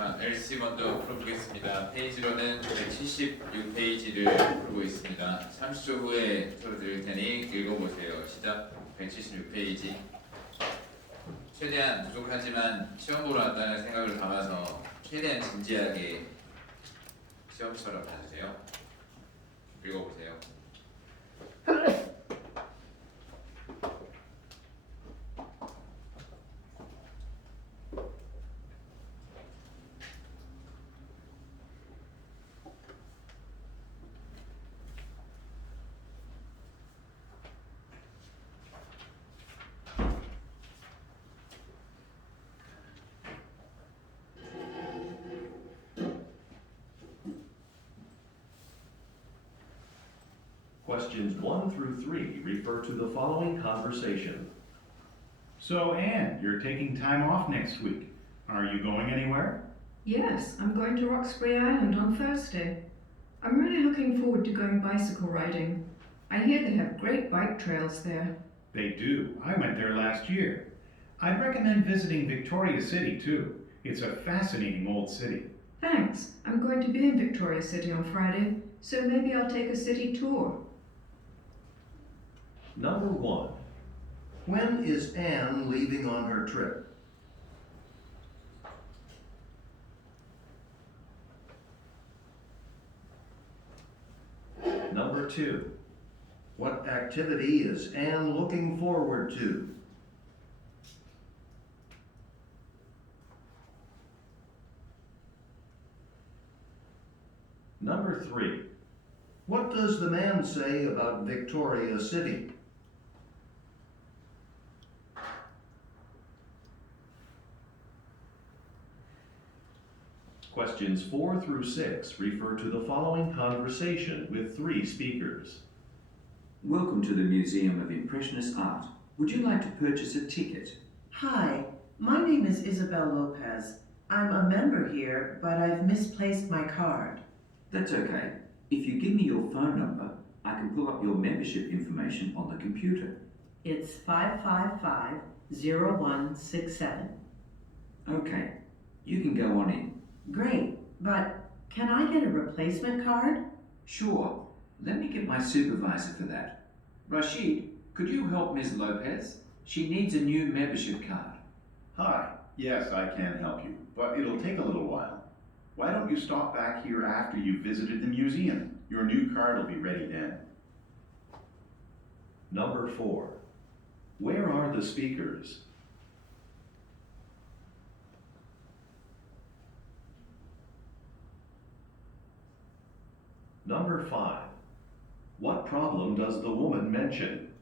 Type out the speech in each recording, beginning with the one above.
자, LC 먼저 풀어보겠습니다. 페이지로는 176페이지를 풀고 있습니다. 30초 후에 풀어드릴 테니 읽어보세요. 시작. 176페이지. 최대한 부족하지만 시험 보러 왔다는 생각을 담아서 최대한 진지하게 시험처럼 봐주세요. 읽어보세요. Questions 1 through 3 refer to the following conversation. So, Anne, you're taking time off next week. Are you going anywhere? Yes, I'm going to Roxbury Island on Thursday. I'm really looking forward to going bicycle riding. I hear they have great bike trails there. They do. I went there last year. I'd recommend visiting Victoria City, too. It's a fascinating old city. Thanks. I'm going to be in Victoria City on Friday, so maybe I'll take a city tour. Number 1. When is Anne leaving on her trip? Number 2. What activity is Anne looking forward to? Number 3. What does the man say about Victoria City? Questions 4 through 6 refer to the following conversation with 3 speakers. Welcome to the Museum of Impressionist Art. Would you like to purchase a ticket? Hi, my name is Isabel Lopez. I'm a member here, but I've misplaced my card. That's okay. If you give me your phone number, I can pull up your membership information on the computer. It's 555-0167. Okay, you can go on in. Great, but can I get a replacement card? Sure, let me get my supervisor for that. Rashid, could you help Ms. Lopez? She needs a new membership card. Hi. Yes, I can help you, but it'll take a little while. Why don't you stop back here after you've visited the museum? Your new card will be ready then. Number 4. Where are the speakers? Number 5. What problem does the woman mention?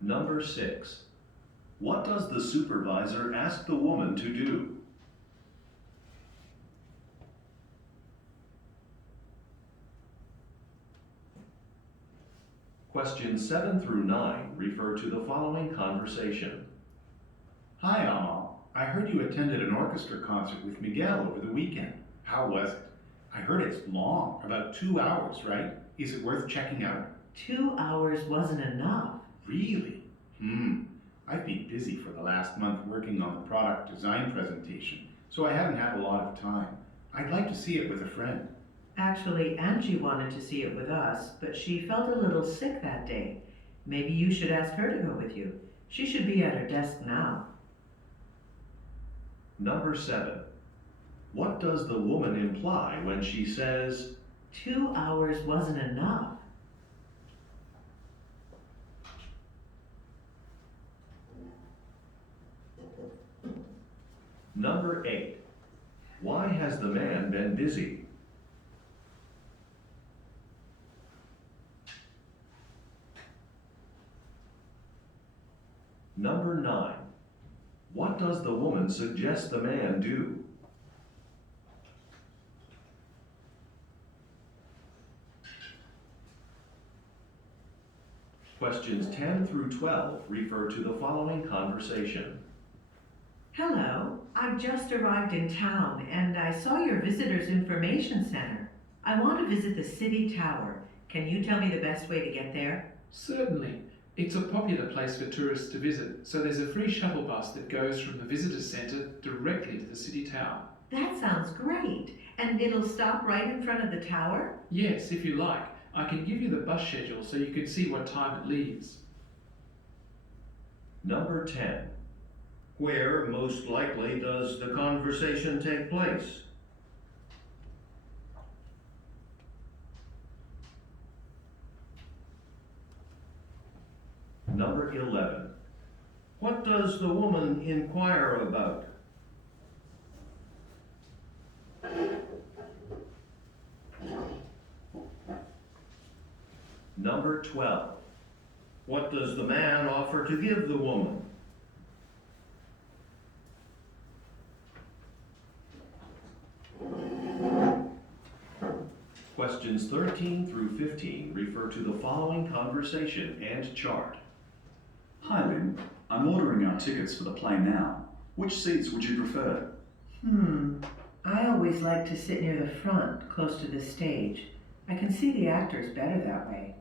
Number 6. What does the supervisor ask the woman to do? Questions 7 through 9 refer to the following conversation. Hi, Amal. I heard you attended an orchestra concert with Miguel over the weekend. How was it? I heard it's long, about 2 hours, right? Is it worth checking out? 2 hours wasn't enough. Really? I've been busy for the last month working on the product design presentation, so I haven't had a lot of time. I'd like to see it with a friend. Actually, Angie wanted to see it with us, but she felt a little sick that day. Maybe you should ask her to go with you. She should be at her desk now. Number 7. What does the woman imply when she says, 2 hours wasn't enough. Number 8. Why has the man been busy? Number 9. What does the woman suggest the man do? Questions 10 through 12 refer to the following conversation. Hello, I've just arrived in town and I saw your visitor's information center. I want to visit the city tower. Can you tell me the best way to get there? Certainly. It's a popular place for tourists to visit, so there's a free shuttle bus that goes from the visitor centre directly to the city tower. That sounds great. And it'll stop right in front of the tower? Yes, if you like, I can give you the bus schedule so you can see what time it leaves. Number 10. Where most likely does the conversation take place? Number 11. What does the woman inquire about? Number 12. What does the man offer to give the woman? Questions 13 through 15 refer to the following conversation and chart. Hi Lynn, I'm ordering our tickets for the play now. Which seats would you prefer? I always like to sit near the front, close to the stage. I can see the actors better that way.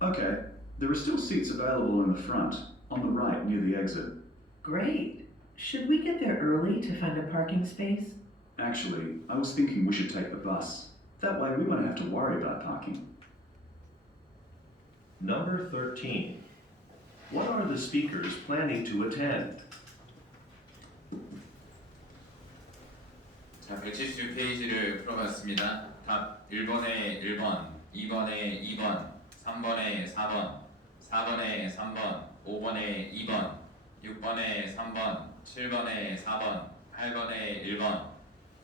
Okay, there are still seats available in the front, on the right near the exit. Great. Should we get there early to find a parking space? Actually, I was thinking we should take the bus. That way we won't have to worry about parking. Number 13. What are the speakers planning to attend? 자, 176페이지를 풀어봤습니다. 답 1번에 1번, 2번에 2번, 3번에 4번, 4번에 3번, 5번에 2번, 6번에 3번, 7번에 4번, 8번에 1번,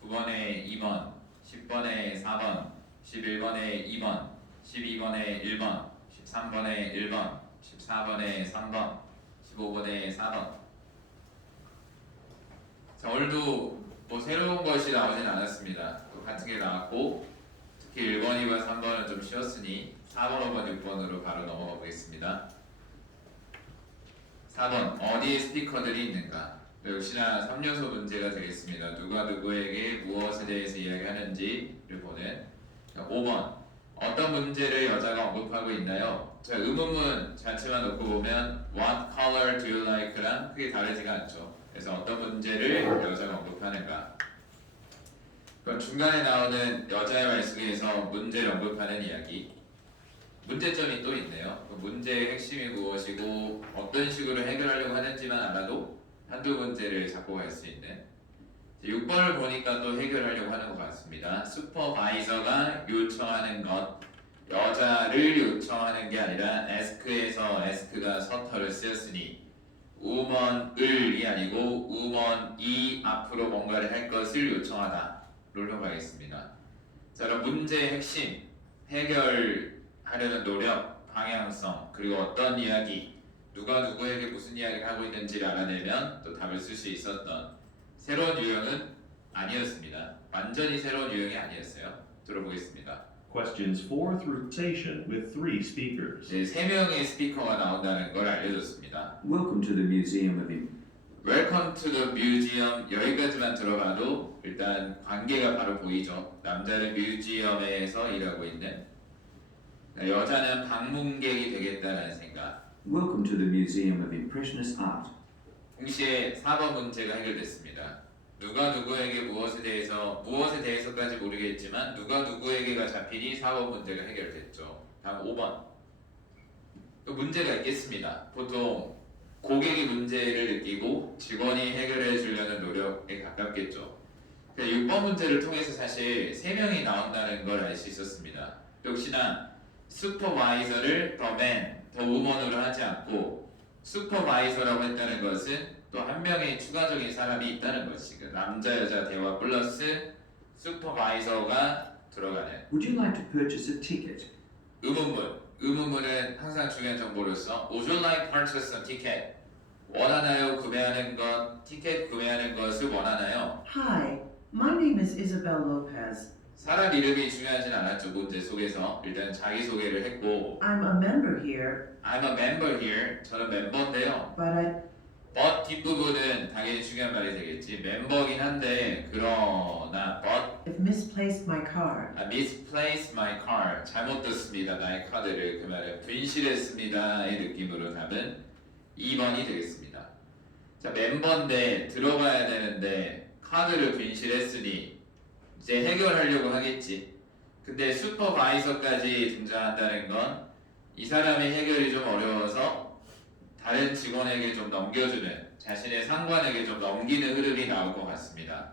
9번에 2번, 10번에 4번, 11번에 2번, 12번에 1번, 13번에 1번, 14번에 3번, 15번에 4번. 자, 오늘도 뭐 새로운 것이 나오진 않았습니다. 같은 게 나왔고, 특히 1번, 2번, 3번은 좀 쉬웠으니 4번, 5번, 6번으로 바로 넘어가 보겠습니다. 4번, 어디에 스피커들이 있는가? 역시나 3요소 문제가 되겠습니다. 누가 누구에게 무엇에 대해서 이야기하는지를 보는. 5번, 어떤 문제를 여자가 언급하고 있나요? 자, 의문문 자체만 놓고 보면 What color do you like?랑 크게 다르지가 않죠. 그래서 어떤 문제를 여자가 언급하는가. 그럼 중간에 나오는 여자의 말 속에서 문제를 언급하는 이야기. 문제점이 또 있네요. 그 문제의 핵심이 무엇이고 어떤 식으로 해결하려고 하는지만 알아도 한두 문제를 잡고 갈 수 있는. 6번을 보니까 또 해결하려고 하는 것 같습니다. 슈퍼바이저가 요청하는 것, 여자를 요청하는 게 아니라 ask에서 ask가 서터를 쓰였으니 woman을이 아니고 woman이 앞으로 뭔가를 할 것을 요청하다 로 가겠습니다. 자, 그럼 문제의 핵심, 해결하려는 노력, 방향성, 그리고 어떤 이야기, 누가 누구에게 무슨 이야기를 하고 있는지를 알아내면 또 답을 쓸 수 있었던 새로운 유형은 아니었습니다. 완전히 새로운 유형이 아니었어요. 들어보겠습니다. Questions 4 through station with 3 speakers. 이제 3명의 스피커가 나온다는 걸 알려줬습니다. Welcome to the Museum of Welcome to the museum. 여기까지만 들어가도 일단 관계가 바로 보이죠. 남자는 뮤지엄에서 일하고 있는, 여자는 방문객이 되겠다는 생각. Welcome to the Museum of Impressionist Art. 동시에 4번 문제가 해결됐습니다. 누가 누구에게 무엇에 대해서까지 모르겠지만 누가 누구에게가 잡히니 4번 문제가 해결됐죠. 다음 5번. 또 문제가 있겠습니다. 보통 고객이 문제를 느끼고 직원이 해결해 주려는 노력에 가깝겠죠. 6번 문제를 통해서 사실 3명이 나온다는 걸 알 수 있었습니다. 역시나 슈퍼바이저를 the man, the woman으로 하지 않고 슈퍼바이저라고 했다는 것은 또 한 명의 추가적인 사람이 있다는 것이 남자 여자 대화 플러스 슈퍼바이저가 들어가는. Would you like to purchase a ticket? 의문문은 항상 중요한 정보로서 Would you like purchase a ticket? 원하나요? 구매하는 것, 티켓 구매하는 것을 원하나요? Hi, my name is Isabel Lopez. 사람 이름이 중요하진 않았죠. 문제 속에서 일단 자기소개를 했고 I'm a member here, I'm a member here. 저는 멤버인데요. but but 뒷부분은 당연히 중요한 말이 되겠지. 멤버긴 한데 그러나 but I've misplaced my card. I misplaced my card. 잘못 뒀습니다. 나의 카드를. 그 말은 분실했습니다의 느낌으로 답은 2번이 되겠습니다. 자, 멤버인데 들어가야 되는데 카드를 분실했으니 이제 해결하려고 하겠지. 근데 슈퍼바이저까지 등장한다는 건 이 사람의 해결이 좀 어려워서 다른 직원에게 좀 넘겨주는, 자신의 상관에게 좀 넘기는 흐름이 나올 것 같습니다.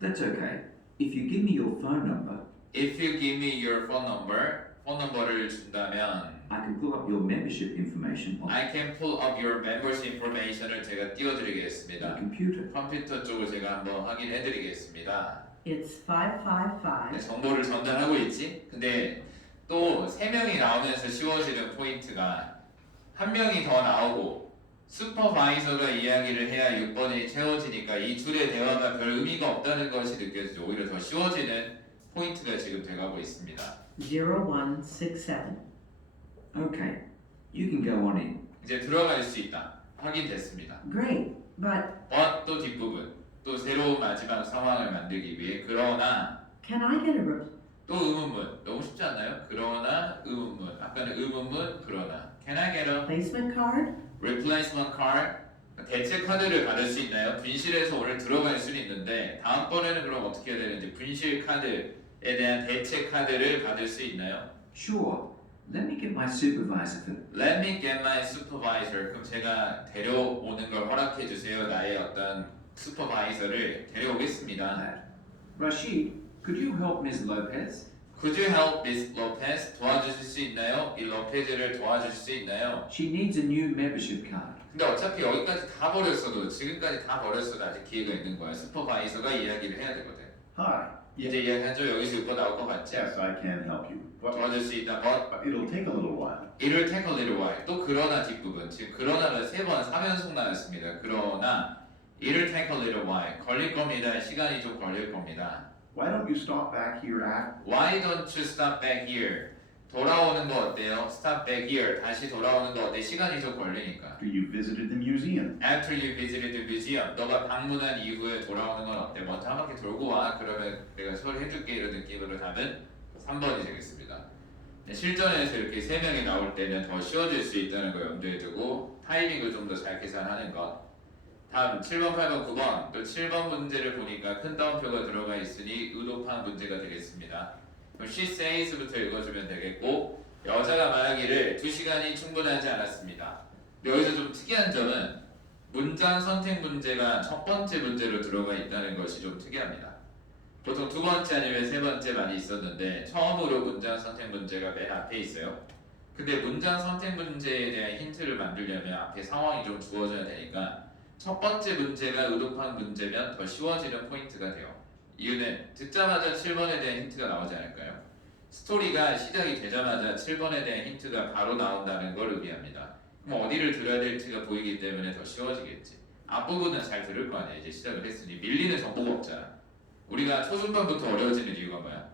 That's okay. If you give me your phone number, If you give me your phone number, 폰 넘버를 준다면 I can pull up your membership information on I can pull up your membership information을 제가 the 띄워드리겠습니다. computer. 컴퓨터 쪽을 제가 한번 확인해드리겠습니다. It's 네, 555. 정보를 전달하고 있지? 근데 또 3명이 나오면서 쉬워지는 포인트가 한 명이 더 나오고 슈퍼바이저가 이야기를 해야 6번이 채워지니까 이 둘의 대화가 별 의미가 없다는 것이 느껴지죠. 오히려 더 쉬워지는 포인트가 지금 돼가고 있습니다. 0167. Okay, you can go on in. 이제 들어갈 수 있다. 확인됐습니다. Great, but but 또 뒷부분 또 새로운 마지막 상황을 만들기 위해 그러나 can I get a 또 의문문 너무 쉽지 않나요? 그러나 의문문 아까는 의문문 그러나 Can I get a replacement card? replacement card? 대체 카드를 받을 수 있나요? 분실해서 오늘 들어갈 수는 있는데 다음번에는 그럼 어떻게 해야 되는지 분실 카드에 대한 대체 카드를 받을 수 있나요? Sure. Let me get my supervisor for Let me get my supervisor. 그럼 제가 데려오는 걸 허락해 주세요. 나의 어떤 슈퍼바이저를 데려오겠습니다. that. Rashid, could you help Ms. Lopez? Could you help Miss Lopez? 도와주실 수 있나요? 이 로페즈를 도와주실 수 있나요? She needs a new membership card. 근데 어차피 여기까지 다 버렸어도 지금까지 다 버렸어도 아직 기회가 있는 거야. 슈퍼바이저가 이야기를 해야 되거든. Hi. 이제 이야기하죠. 여기서 6번 나올 것 같지? Yes, I can help you. But 도와줄 수 있다. But it'll take a little while. it'll take a little while. 또 그러나 뒷부분. 지금 그러나가 3번 3연속 나왔습니다. 그러나 it'll take a little while. 걸릴 겁니다. 시간이 좀 걸릴 겁니다. Why don't you stop back here at? Why don't you stop back here? 돌아오는 거 어때요? Stop back here. 다시 돌아오는 거 어때? 시간이 좀 걸리니까. After you visited the museum. After you visited the museum. 너가 방문한 이후에 돌아오는 건 어때? 먼저 한 바퀴 돌고 와. 그러면 내가 처리해줄게. 이런 느낌으로 답은 3번이 되겠습니다. 네, 실전에서 이렇게 3명이 나올 때는 더 쉬워질 수 있다는 거 염두에 두고 타이밍을 좀 더 잘 계산하는 것. 다음 7번, 8번, 9번. 또 7번 문제를 보니까 큰 따옴표가 들어가 있으니 의도판 문제가 되겠습니다. 그럼 she says부터 읽어주면 되겠고 여자가 말하기를 2시간이 충분하지 않았습니다. 근데 여기서 좀 특이한 점은 문장 선택 문제가 첫 번째 문제로 들어가 있다는 것이 좀 특이합니다. 보통 두 번째 아니면 세 번째 많이 있었는데 처음으로 문장 선택 문제가 맨 앞에 있어요. 근데 문장 선택 문제에 대한 힌트를 만들려면 앞에 상황이 좀 주어져야 되니까 첫 번째 문제가 의도판 문제면 더 쉬워지는 포인트가 돼요. 이유는 듣자마자 7번에 대한 힌트가 나오지 않을까요? 스토리가 시작이 되자마자 7번에 대한 힌트가 바로 나온다는 걸 의미합니다. 그럼 어디를 들어야 될지가 보이기 때문에 더 쉬워지겠지. 앞부분은 잘 들을 거 아니야. 이제 시작을 했으니 밀리는 정보가 없잖아. 우리가 초중반부터 어려워지는 이유가 뭐야?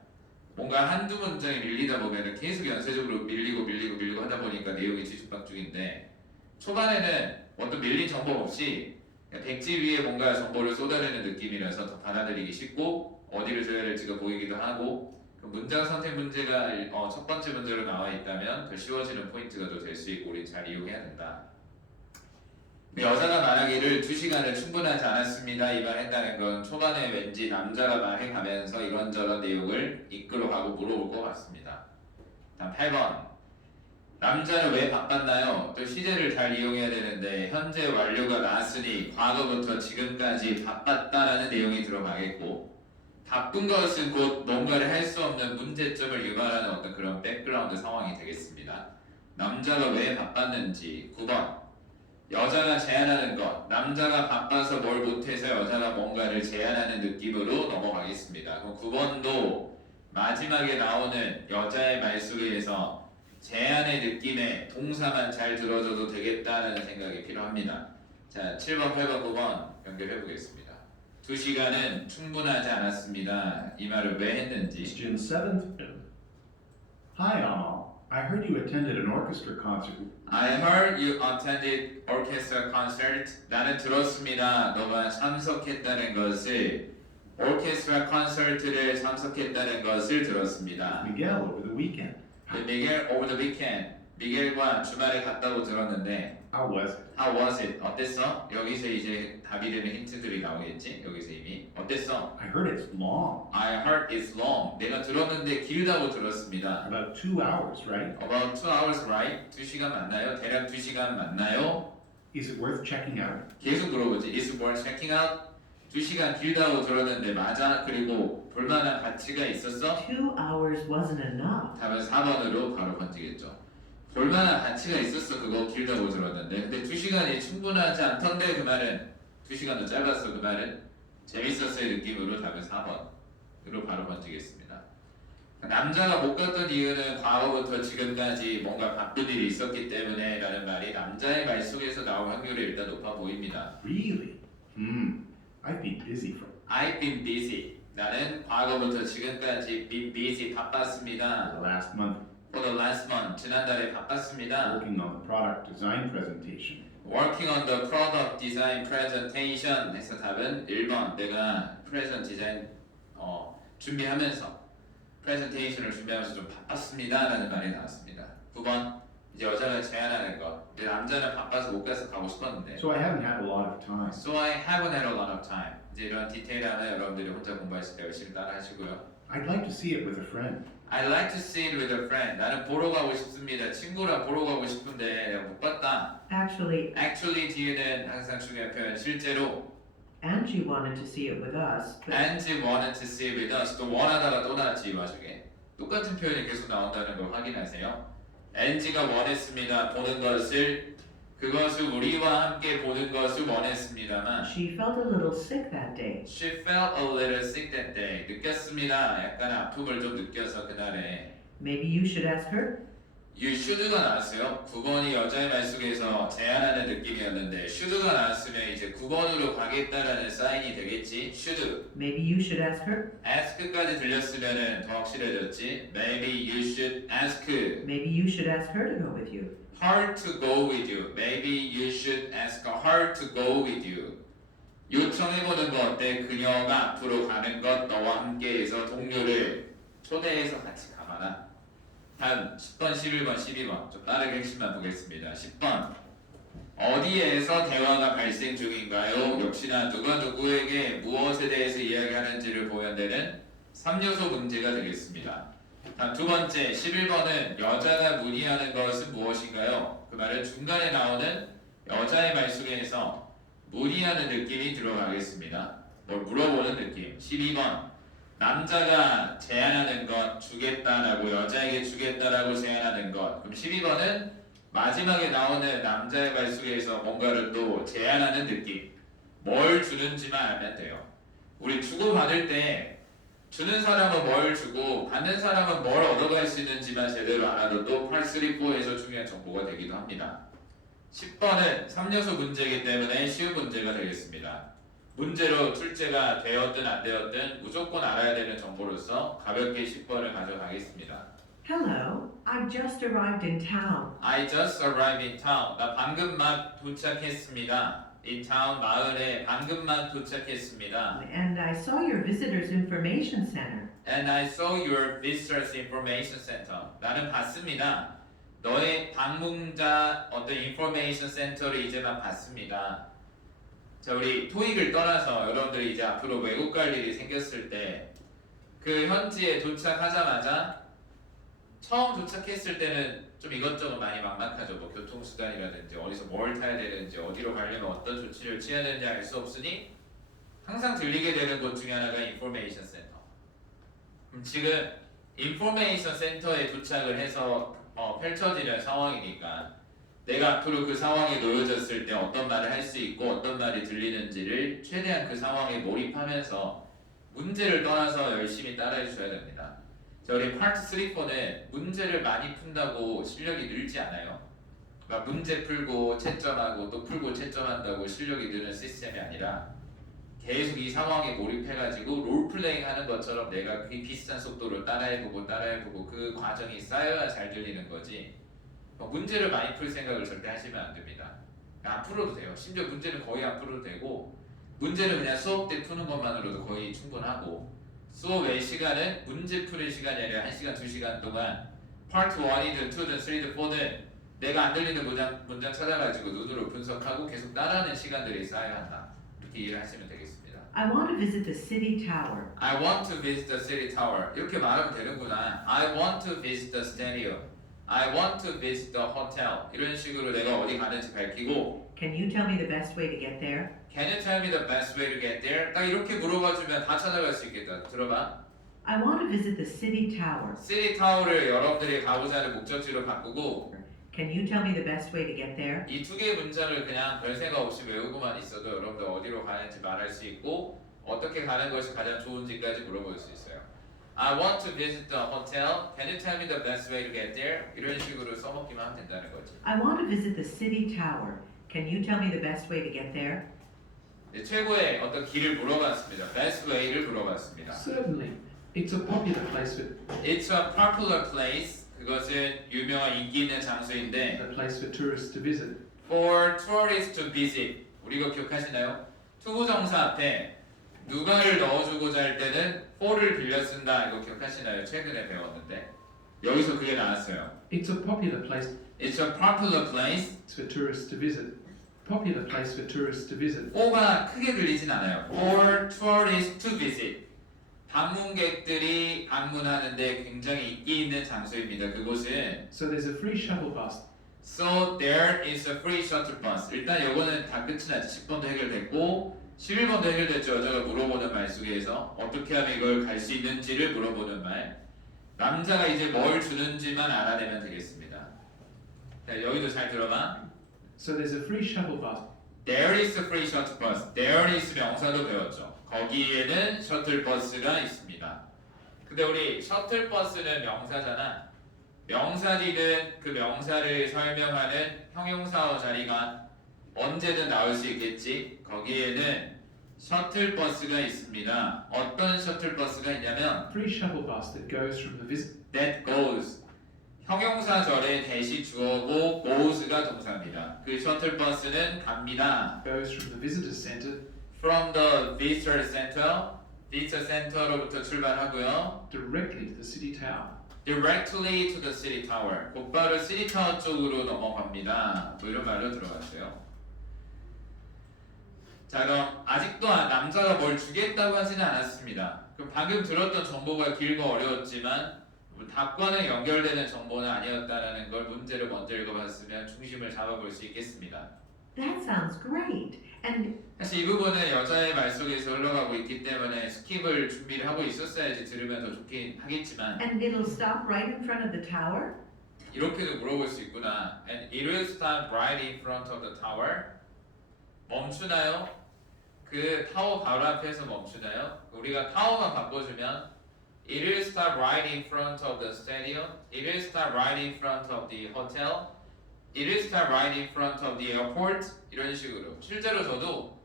뭔가 한두 문장이 밀리다 보면 계속 연쇄적으로 밀리고 하다 보니까 내용이 뒤죽박죽인데 초반에는 어떤 밀린 정보 없이 그냥 백지 위에 뭔가 정보를 쏟아내는 느낌이라서 더 받아들이기 쉽고 어디를 줘야 될지가 보이기도 하고 그 문장 선택 문제가 첫 번째 문제로 나와 있다면 더 쉬워지는 포인트가 더 될 수 있고 우리 잘 이용해야 된다. 여자가 말하기를 2시간을 충분하지 않았습니다. 이 말 했다는 건 초반에 왠지 남자가 말해가면서 이런저런 내용을 이끌어가고 물어볼 것 같습니다. 다음 8번. 남자는 왜 바빴나요? 또 시제를 잘 이용해야 되는데 현재 완료가 나왔으니 과거부터 지금까지 바빴다라는 내용이 들어가겠고 바쁜 것은 곧 뭔가를 할 수 없는 문제점을 유발하는 어떤 그런 백그라운드 상황이 되겠습니다. 남자가 왜 바빴는지 9번 여자가 제안하는 것 남자가 바빠서 뭘 못해서 여자가 뭔가를 제안하는 느낌으로 넘어가겠습니다. 그럼 9번도 마지막에 나오는 여자의 말 속에서 제안의 느낌에 동사만 잘 들어줘도 되겠다는 생각이 필요합니다. 자, 7번, 8번, 9번 연결해 보겠습니다. 2시간은 충분하지 않았습니다. 이 말을 왜 했는지. Question 7. Hi, Amal. I heard you attended an orchestra concert. I heard you attended orchestra concert. 나는 들었습니다. 너가 참석했다는 것을 오케스트라 콘서트를 참석했다는 것을 들었습니다. Miguel over the weekend. 미겔 over the weekend. 미겔과 주말에 갔다고 들었는데 How was it? How was it? 어땠어? 여기서 이제 답이 되는 힌트들이 나오겠지? 여기서 이미 어땠어? I heard it's long. I heard it's long. 내가 들었는데 길다고 들었습니다. About 2 hours, right? About 2 hours, right? 2시간 맞나요? 대략 2시간 맞나요? Is it worth checking out? 계속 물어보지. Is it worth checking out? 2시간 길다고 들었는데 맞아? 그리고 볼만한 가치가 있었어? 2 hours wasn't enough. 답은 4번으로 바로 번지겠죠. 볼만한 가치가 있었어. 그거 길다고 들었는데 근데 2시간이 충분하지 않던데 그 말은 2시간도 짧았어. 그 말은 재밌었어의 느낌으로 답은 4번으로 바로 번지겠습니다. 남자가 못 갔던 이유는 과거부터 지금까지 뭔가 바쁜 일이 있었기 때문에 라는 말이 남자의 말 속에서 나올 확률이 일단 높아 보입니다. Really? I've been busy for I've been busy. 나는 과거부터 지금까지 been busy 바빴습니다. the last month For the last month 지난달에 바빴습니다. working on the product design presentation. Working on the product design presentation 해서 답은 1번. 내가 present 디자인 준비하면서 presentation을 준비하면서 좀 바빴습니다 라는 말이 나왔습니다. 9번 이제 여자가 제안하는 것. 근데 남자는 바빠서 못 가서 가고 싶었는데 So I haven't had a lot of time. So I haven't had a lot of time. 이제 이런 디테일하면 여러분들이 혼자 공부하실 때 열심히 따라 하시고요. I'd like to see it with a friend. I'd like to see it with a friend. 나는 보러 가고 싶습니다. 친구랑 보러 가고 싶은데 내가 못 봤다. Actually, Actually 뒤에는 항상 중요한 표현 실제로 Angie wanted to see it with us, but Angie wanted to see it with us. 또 원하다가 또 나왔지 이 와중에. 똑같은 표현이 계속 나온다는 걸 확인하세요. Angie가 원했습니다. 보는 것을 그것을 우리와 함께 보는 것을 원했습니다만 she felt a little sick that day. She felt a little sick that day. 느꼈습니다. 약간 아픔을 좀 느껴서 그날에 Maybe you should ask her? You should가 나왔어요. 9번이 여자의 말 속에서 제안하는 느낌이었는데 should가 나왔으면 이제 9번으로 가겠다라는 사인이 되겠지. should. Maybe you should ask her? ask까지 들렸으면은 더 확실해졌지. Maybe you should ask Maybe you should ask her to go with you. her to go with you. Maybe you should ask her to go with you. 요청해보는 거 어때? 그녀가 앞으로 가는 것 너와 함께해서 동료를 초대해서 같이 가봐라. 다음 10번, 11번, 12번 좀 빠르게 핵심만 보겠습니다. 10번 어디에서 대화가 발생 중인가요? 역시나 누가 누구에게 무엇에 대해서 이야기하는지를 보면 되는 3요소 문제가 되겠습니다. 다음 두 번째 11번은 여자가 문의하는 것은 무엇인가요? 그 말은 중간에 나오는 여자의 말 속에서 문의하는 느낌이 들어가겠습니다. 뭘 물어보는 느낌. 12번 남자가 제안하는 것 주겠다라고 여자에게 주겠다라고 제안하는 것. 그럼 12번은 마지막에 나오는 남자의 말 속에서 뭔가를 또 제안하는 느낌. 뭘 주는지만 알면 돼요. 우리 주고받을 때 주는 사람은 뭘 주고 받는 사람은 뭘 얻어갈 수 있는지만 제대로 알아둬도 834에서 중요한 정보가 되기도 합니다. 10번은 3요소 문제이기 때문에 쉬운 문제가 되겠습니다. 문제로 출제가 되었든 안 되었든 무조건 알아야 되는 정보로서 가볍게 10번을 가져가겠습니다. Hello, I've just arrived in town. I just arrived in town. 나 방금 막 도착했습니다. In town 마을에 방금 막 도착했습니다. And I saw your visitor's information center. And I saw your visitors information center. 나는 봤습니다. 너의 방문자 어떤 인포메이션 센터를 이제 막 봤습니다. 자, 우리 토익을 떠나서 여러분들이 이제 앞으로 외국 갈 일이 생겼을 때 그 현지에 도착하자마자 처음 도착했을 때는 좀 이것저것 많이 막막하죠. 뭐 교통수단이라든지 어디서 뭘 타야 되는지 어디로 가려면 어떤 조치를 취해야 되는지 알 수 없으니 항상 들리게 되는 곳 중에 하나가 인포메이션 센터. 그럼 지금 인포메이션 센터에 도착을 해서 펼쳐지는 상황이니까 내가 앞으로 그 상황에 놓여졌을 때 어떤 말을 할 수 있고 어떤 말이 들리는지를 최대한 그 상황에 몰입하면서 문제를 떠나서 열심히 따라해 주셔야 됩니다. 자, 우리 파트 3-4는 문제를 많이 푼다고 실력이 늘지 않아요. 그러니까 문제 풀고 채점하고 또 풀고 채점한다고 실력이 느는 시스템이 아니라 계속 이 상황에 몰입해가지고 롤플레잉 하는 것처럼 내가 그 비슷한 속도로 따라해보고 그 과정이 쌓여야 잘 들리는 거지. 문제를 많이 풀 생각을 절대 하시면 안 됩니다. 안 풀어도 돼요. 심지어 문제는 거의 안 풀어도 되고, 문제는 그냥 수업 때 푸는 것만으로도 거의 충분하고, 수업 외 시간은 문제 푸는 시간이 아니라 1시간, 2시간 동안 파트 1이든 2든 3든 4든 내가 안 들리는 문장 찾아가지고 눈으로 분석하고 계속 따라하는 시간들이 쌓여야 한다. 이렇게 이해를 하시면 되겠습니다. I want to visit the city tower. I want to visit the city tower. 이렇게 말하면 되는구나. I want to visit the stadium. I want to visit the hotel. 이런 식으로 내가 어디 가는지 밝히고, Can you tell me the best way to get there? Can you tell me the best way to get there? 딱 이렇게 물어봐주면 다 찾아갈 수 있겠다. 들어봐. I want to visit the city tower. 시티 타워를 여러분들이 가고자 하는 목적지로 바꾸고, Can you tell me the best way to get there? 이 두 개의 문장을 그냥 별 생각 없이 외우고만 있어도 여러분들 어디로 가는지 말할 수 있고, 어떻게 가는 것이 가장 좋은지까지 물어볼 수 있어요. I want to visit the hotel. Can you tell me the best way to get there? 이런 식으로 써먹기만 하면 된다는 거지. I want to visit the city tower. Can you tell me the best way to get there? 네, 최고의 어떤 길을 물어봤습니다. Best way를 물어봤습니다. Certainly. It's a popular place for It's a popular place. 그것은 유명한 인기 있는 장소인데, a place for tourists to visit. for tourists to visit. 우리 이거 기억하시나요? 투부정사 앞에 누가를 넣어주고자 할 때는 for를 빌려 쓴다. 이거 기억하시나요? 최근에 배웠는데 여기서 그게 나왔어요. It's a popular place It's a popular place. for tourists to visit. Popular place for tourists to visit. for가 크게 들리진 않아요. For tourists to visit. 방문객들이 방문하는데 굉장히 인기 있는 장소입니다. 그곳은 So there's a free shuttle bus. So there is a free shuttle bus. 일단 요거는 다 끝이 났지. 10번도 해결됐고 11번도 해결됐죠. 여자가 물어보는 말 속에서 어떻게 하면 이걸 갈 수 있는지를 물어보는 말. 남자가 이제 뭘 주는지만 알아내면 되겠습니다. 자, 여기도 잘 들어봐. So there's a free shuttle bus. There is a free shuttle bus. There is 명사도 배웠죠. 거기에는 셔틀버스가 있습니다. 근데 우리 셔틀버스는 명사잖아. 명사 뒤는 그 명사를 설명하는 형용사어 자리가 언제든 나올 수 있겠지. 거기에는 셔틀버스가 있습니다. 어떤 셔틀버스가 있냐면 Free shuttle bus that goes from the visit. that goes. 형용사절에 대시 주어고 goes가 동사입니다. 그 셔틀버스는 갑니다. Goes from the visitor center From the visitor center, visitor center로부터 출발하고요. directly to the city tower. Directly to the city tower. 곧바로 city tower 쪽으로 넘어갑니다. 뭐 이런 말로 들어갔어요. 자, 그럼 아직도 남자가 뭘 주겠다고 하지는 않았습니다. 그럼 방금 들었던 정보가 길고 어려웠지만 답과는 연결되는 정보는 아니었다라는 걸 문제를 먼저 읽어봤으면 중심을 잡아볼 수 있겠습니다. That sounds great. And 사실 이 부분은 여자의 말 속에서 흘러가고 있기 때문에 스킵을 준비를 하고 있었어야지 들으면 더 좋긴 하겠지만 it'll stop right in front of the tower? 이렇게도 물어볼 수 있구나. And it will stop right in front of the tower. 멈추나요? 그 타워 바로 앞에서 멈추나요? 우리가 타워만 바꿔주면 It will stop right in front of the stadium. It will stop right in front of the hotel. It will stop right in front of the airport. 이런 식으로. 실제로 저도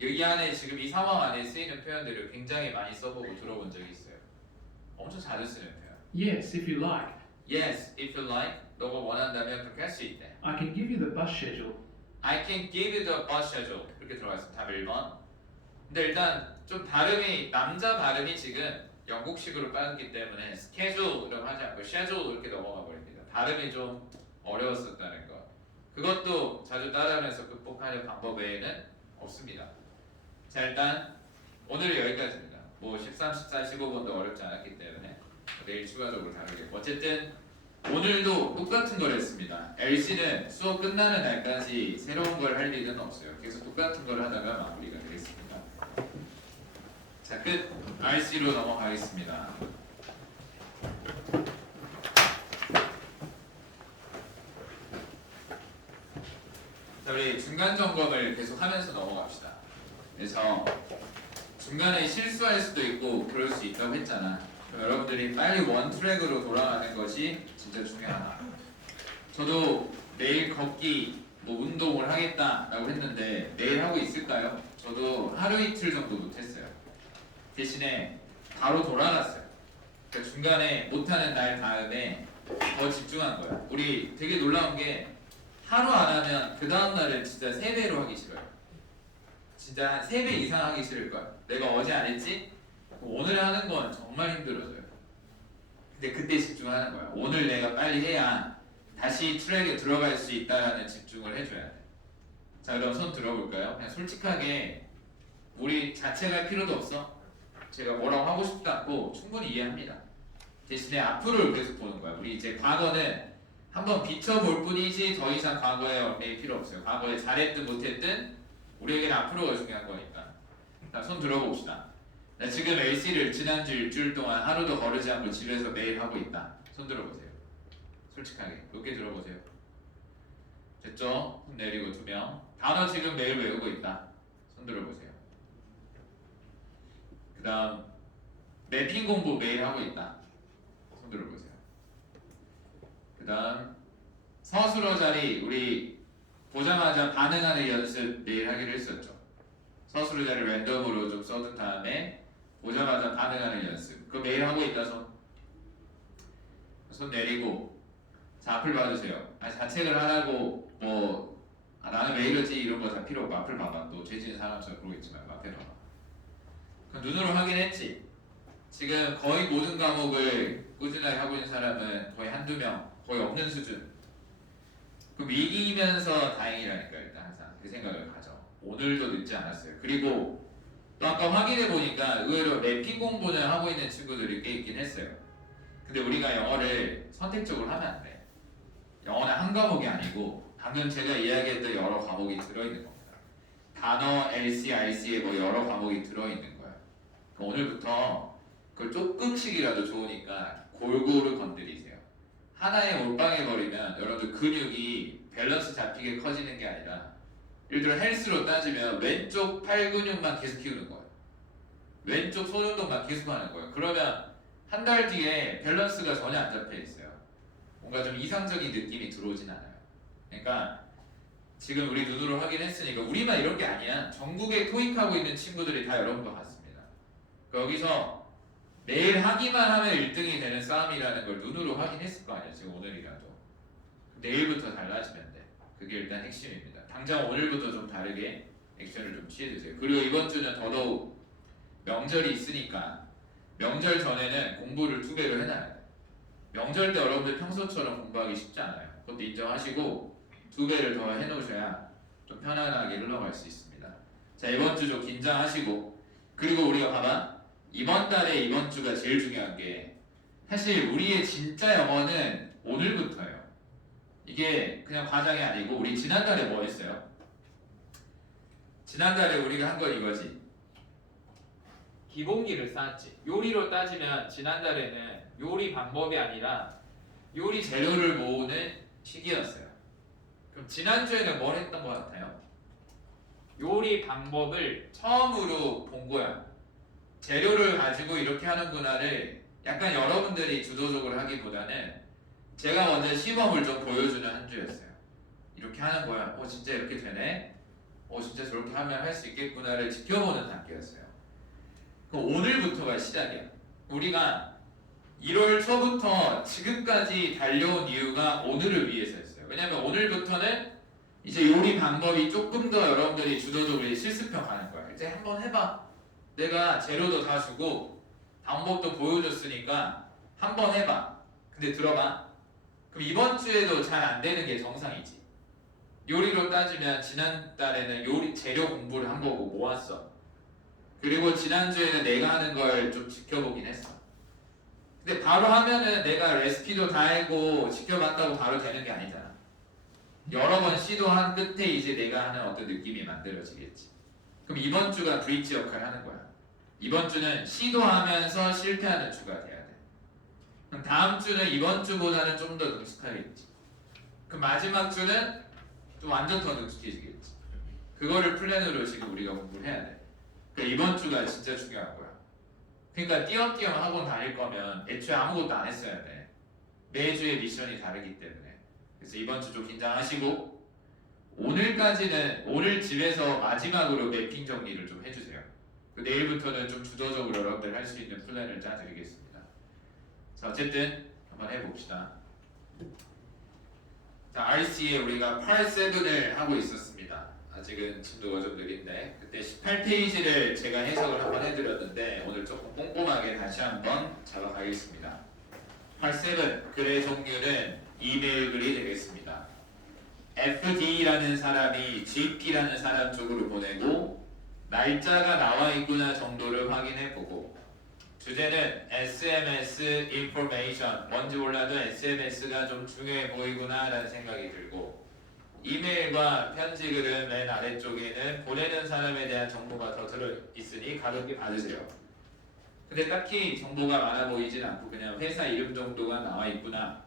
여기 안에 지금 이 상황 안에 쓰이는 표현들을 굉장히 많이 써보고 들어본 적이 있어요. 엄청 자주 쓰는 표현. Yes, if you like. Yes, if you like. 너가 원한다면 그렇게 할 수 있대. I can give you the bus schedule. I can give you the bus schedule. 이렇게 들어가 있습니다. 답 1번. 근데 일단 좀 발음이 남자 발음이 지금 영국식으로 빠졌기 때문에 schedule이라고 하지 않고 schedule 이렇게 넘어가 버립니다. 발음이 좀 어려웠었다는 것. 그것도 자주 따라하면서 극복하는 방법 외에는 없습니다. 자, 일단 오늘은 여기까지입니다. 뭐 13, 14, 15번도 어렵지 않았기 때문에 내일 추가적으로 다루겠고 어쨌든 오늘도 똑같은 걸 했습니다. LC는 수업 끝나는 날까지 새로운 걸 할 일은 없어요. 계속 똑같은 걸 하다가 마무리가 되겠습니다. 자, 끝. RC로 넘어가겠습니다. 자, 우리 중간 점검을 계속 하면서 넘어갑시다. 그래서 중간에 실수할 수도 있고 그럴 수 있다고 했잖아. 그럼 여러분들이 빨리 원 트랙으로 돌아가는 것이 진짜 중요하다. 저도 내일 걷기 뭐 운동을 하겠다라고 했는데 매일 하고 있을까요? 저도 하루 이틀 정도 못했어요. 대신에 바로 돌아갔어요. 그러니까 중간에 못하는 날 다음에 더 집중한 거야. 우리 되게 놀라운 게 하루 안 하면 그 다음 날은 진짜 3배로 하기 싫어요. 진짜 한 3배 이상 하기 싫을 거야. 내가 어제 안 했지? 오늘 하는 건 정말 힘들어져요. 근데 그때 집중하는 거야. 오늘 내가 빨리 해야 다시 트랙에 들어갈 수 있다라는 집중을 해줘야 돼. 자, 그럼 손 들어볼까요? 그냥 솔직하게 우리 자책할 필요도 없어. 제가 뭐라고 하고 싶지도 않고 충분히 이해합니다. 대신에 앞으로를 계속 보는 거야. 우리 이제 과거는 한번 비춰볼 뿐이지 더 이상 과거에 얽매일 필요 없어요. 과거에 잘했든 못했든 우리에게는 앞으로가 중요한 거니까. 자, 손 들어봅시다. 나 지금 LC를 지난주 일주일 동안 하루도 거르지 않고 집에서 매일 하고 있다. 손 들어보세요. 솔직하게 높게 들어보세요. 됐죠? 손 내리고 2명. 단어 지금 매일 외우고 있다. 손 들어보세요. 그 다음 매핑 공부 매일 하고 있다. 손 들어보세요. 그 다음 서술어 자리 우리 보자마자 반응하는 연습 매일 하기로 했었죠. 서술어 자리 랜덤으로 좀 써둔 다음에 보자마자 반응하는 연습 그거 매일 하고 있다. 손 내리고. 자, 앞을 봐주세요. 자책을 하라고 나는 왜 이러지 이런 거 다 필요 없고 앞을 봐봐. 또 죄지은 사람처럼 그러고 있지 말고 앞에 봐봐. 그럼 눈으로 확인했지. 지금 거의 모든 과목을 꾸준하게 하고 있는 사람은 거의 1-2명, 거의 없는 수준. 그럼 이기면서 다행이라니까. 일단 항상 그 생각을 가져. 오늘도 늦지 않았어요. 그리고 또 아까 확인해 보니까 의외로 래핑 공부는 하고 있는 친구들이 꽤 있긴 했어요. 근데 우리가 영어를 선택적으로 하면 안 돼. 영어는 한 과목이 아니고 방금 제가 이야기했던 여러 과목이 들어있는 겁니다. 단어, LC, RC에 뭐 여러 과목이 들어있는 거야. 그럼 오늘부터 그걸 조금씩이라도 좋으니까 골고루 건드리세요. 하나에 몰빵해버리면 여러분들 근육이 밸런스 잡히게 커지는 게 아니라 예를 들어 헬스로 따지면 왼쪽 팔 근육만 계속 키우는 거예요. 왼쪽 손 운동만 계속 하는 거예요. 그러면 한 달 뒤에 밸런스가 전혀 안 잡혀 있어요. 뭔가 좀 이상적인 느낌이 들어오진 않아요. 그러니까 지금 우리 눈으로 확인했으니까 우리만 이런 게 아니야. 전국에 토익하고 있는 친구들이 다 여러분과 같습니다. 여기서 매일 하기만 하면 1등이 되는 싸움이라는 걸 눈으로 확인했을 거 아니야. 지금 오늘이라도. 내일부터 달라지면 돼. 그게 일단 핵심입니다. 당장 오늘부터 좀 다르게 액션을 좀 취해주세요. 그리고 이번 주는 더더욱 명절이 있으니까 명절 전에는 공부를 2배로 해놔야 돼요. 명절 때 여러분들 평소처럼 공부하기 쉽지 않아요. 그것도 인정하시고 2배를 더 해놓으셔야 좀 편안하게 흘러갈 수 있습니다. 자, 이번 주 좀 긴장하시고. 그리고 우리가 봐봐. 이번 달에 이번 주가 제일 중요한 게 사실 우리의 진짜 영어는 오늘부터예요. 이게 그냥 과장이 아니고 우리 지난달에 뭐 했어요? 지난달에 우리가 한 건 이거지. 기본기를 쌓았지. 요리로 따지면 지난달에는 요리 방법이 아니라 요리 재료를 모으는 시기였어요. 그럼 지난주에는 뭘 했던 것 같아요? 요리 방법을 처음으로 본 거야. 재료를 가지고 이렇게 하는구나를 약간 여러분들이 주도적으로 하기보다는 제가 먼저 시범을 좀 보여주는 한 주였어요. 이렇게 하는 거야. 진짜 이렇게 되네. 진짜 저렇게 하면 할 수 있겠구나를 지켜보는 단계였어요. 그럼 오늘부터가 시작이야. 우리가 1월 초부터 지금까지 달려온 이유가 오늘을 위해서였어요. 왜냐면 오늘부터는 이제 요리 방법이 조금 더 여러분들이 주도적으로 실습형 가는 거야. 이제 한번 해봐. 내가 재료도 다 주고 방법도 보여줬으니까 한번 해봐. 근데 들어봐. 그럼 이번 주에도 잘 안 되는 게 정상이지. 요리로 따지면 지난달에는 요리 재료 공부를 한 거고 모았어. 그리고 지난주에는 내가 하는 걸 좀 지켜보긴 했어. 근데 바로 하면은 내가 레시피도 다 알고 지켜봤다고 바로 되는 게 아니잖아. 여러 번 시도한 끝에 이제 내가 하는 어떤 느낌이 만들어지겠지. 그럼 이번 주가 브릿지 역할을 하는 거야. 이번 주는 시도하면서 실패하는 주가 돼야 돼. 그럼 다음 주는 이번 주보다는 좀 더 능숙하겠지. 그럼 마지막 주는 좀 완전 더 능숙해지겠지. 그거를 플랜으로 지금 우리가 공부를 해야 돼. 그러니까 이번 주가 진짜 중요한 거야. 그러니까 띄엄띄엄 학원 다닐 거면 애초에 아무것도 안 했어야 돼. 매주의 미션이 다르기 때문에. 그래서 이번 주 좀 긴장하시고 오늘까지는 오늘 집에서 마지막으로 매핑 정리를 좀 해주세요. 그 내일부터는 좀 주도적으로 여러분들 할 수 있는 플랜을 짜드리겠습니다. 자, 어쨌든 한번 해봅시다. 자, RC에 우리가 8-7을 하고 있었습니다. 아직은 진도가 좀 느린데 그때 18페이지를 제가 해석을 한번 해드렸는데 오늘 조금 꼼꼼하게 다시 한번 잡아가겠습니다. 8-7 글의 종류는 이메일 글이 되겠습니다. FD라는 사람이 GP라는 사람 쪽으로 보내고 날짜가 나와 있구나 정도를 확인해보고 주제는 SMS information 뭔지 몰라도 SMS가 좀 중요해 보이구나 라는 생각이 들고 이메일과 편지글은 맨 아래쪽에는 보내는 사람에 대한 정보가 더 들어있으니 가볍게 받으세요. 근데 딱히 정보가 많아 보이진 않고 그냥 회사 이름 정도가 나와 있구나.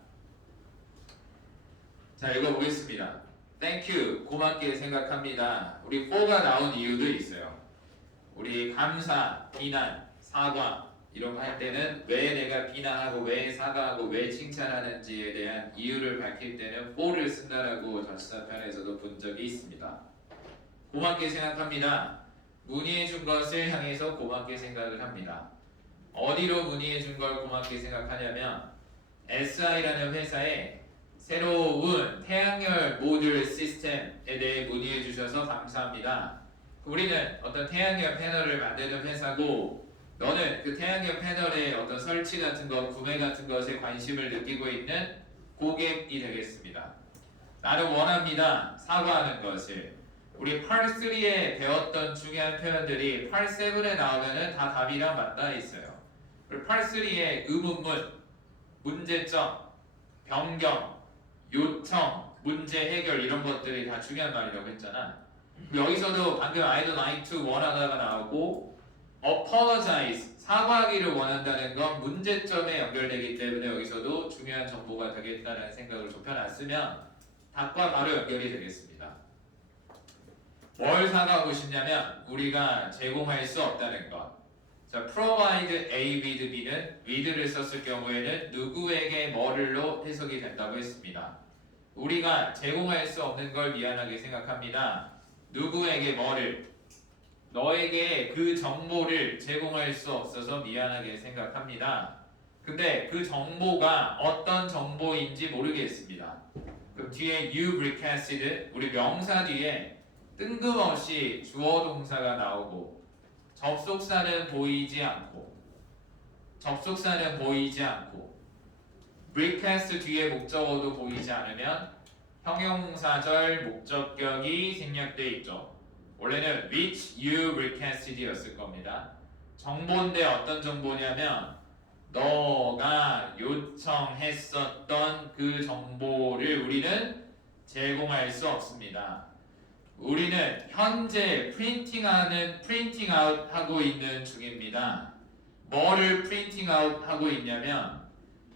자, 읽어보겠습니다. Thank you, 고맙게 생각합니다. 우리 for가 나온 이유도 있어요. 우리 감사, 비난, 사과 이런 거 할 때는 왜 내가 비난하고 왜 사과하고 왜 칭찬하는지에 대한 이유를 밝힐 때는 for를 쓴다라고 전치사편에서도 본 적이 있습니다. 고맙게 생각합니다. 문의해 준 것을 향해서 고맙게 생각을 합니다. 어디로 문의해 준 걸 고맙게 생각하냐면 SI라는 회사에 새로운 태양열 모듈 시스템에 대해 문의해 주셔서 감사합니다. 우리는 어떤 태양열 패널을 만드는 회사고 너는 그 태양열 패널의 어떤 설치 같은 것, 구매 같은 것에 관심을 느끼고 있는 고객이 되겠습니다. 나는 원합니다. 사과하는 것을. 우리 8.3에 배웠던 중요한 표현들이 8.7에 나오면은 다 답이랑 맞닿아 있어요. 그리고 8.3의 의문문, 문제점, 변경, 요청, 문제 해결 이런 것들이 다 중요한 말이라고 했잖아. 여기서도 방금 I'd like to 원하다가 나오고 apologize, 사과하기를 원한다는 건 문제점에 연결되기 때문에 여기서도 중요한 정보가 되겠다는 생각을 좁혀놨으면 답과 바로 연결이 되겠습니다. 뭘 사과하고 싶냐면 우리가 제공할 수 없다는 것. 자, provide A with B는 with를 썼을 경우에는 누구에게 뭐를로 해석이 된다고 했습니다. 우리가 제공할 수 없는 걸 미안하게 생각합니다. 누구에게 뭐를? 너에게 그 정보를 제공할 수 없어서 미안하게 생각합니다. 근데 그 정보가 어떤 정보인지 모르겠습니다. 그럼 뒤에 you requested 우리 명사 뒤에 뜬금없이 주어 동사가 나오고 접속사는 보이지 않고 request 뒤에 목적어도 보이지 않으면 형용사절 목적격이 생략되어 있죠. 원래는 which you requested 였을 겁니다. 정보인데 어떤 정보냐면 너가 요청했었던 그 정보를 우리는 제공할 수 없습니다. 우리는 현재 프린팅 아웃 하고 있는 중입니다. 뭐를 프린팅 아웃 하고 있냐면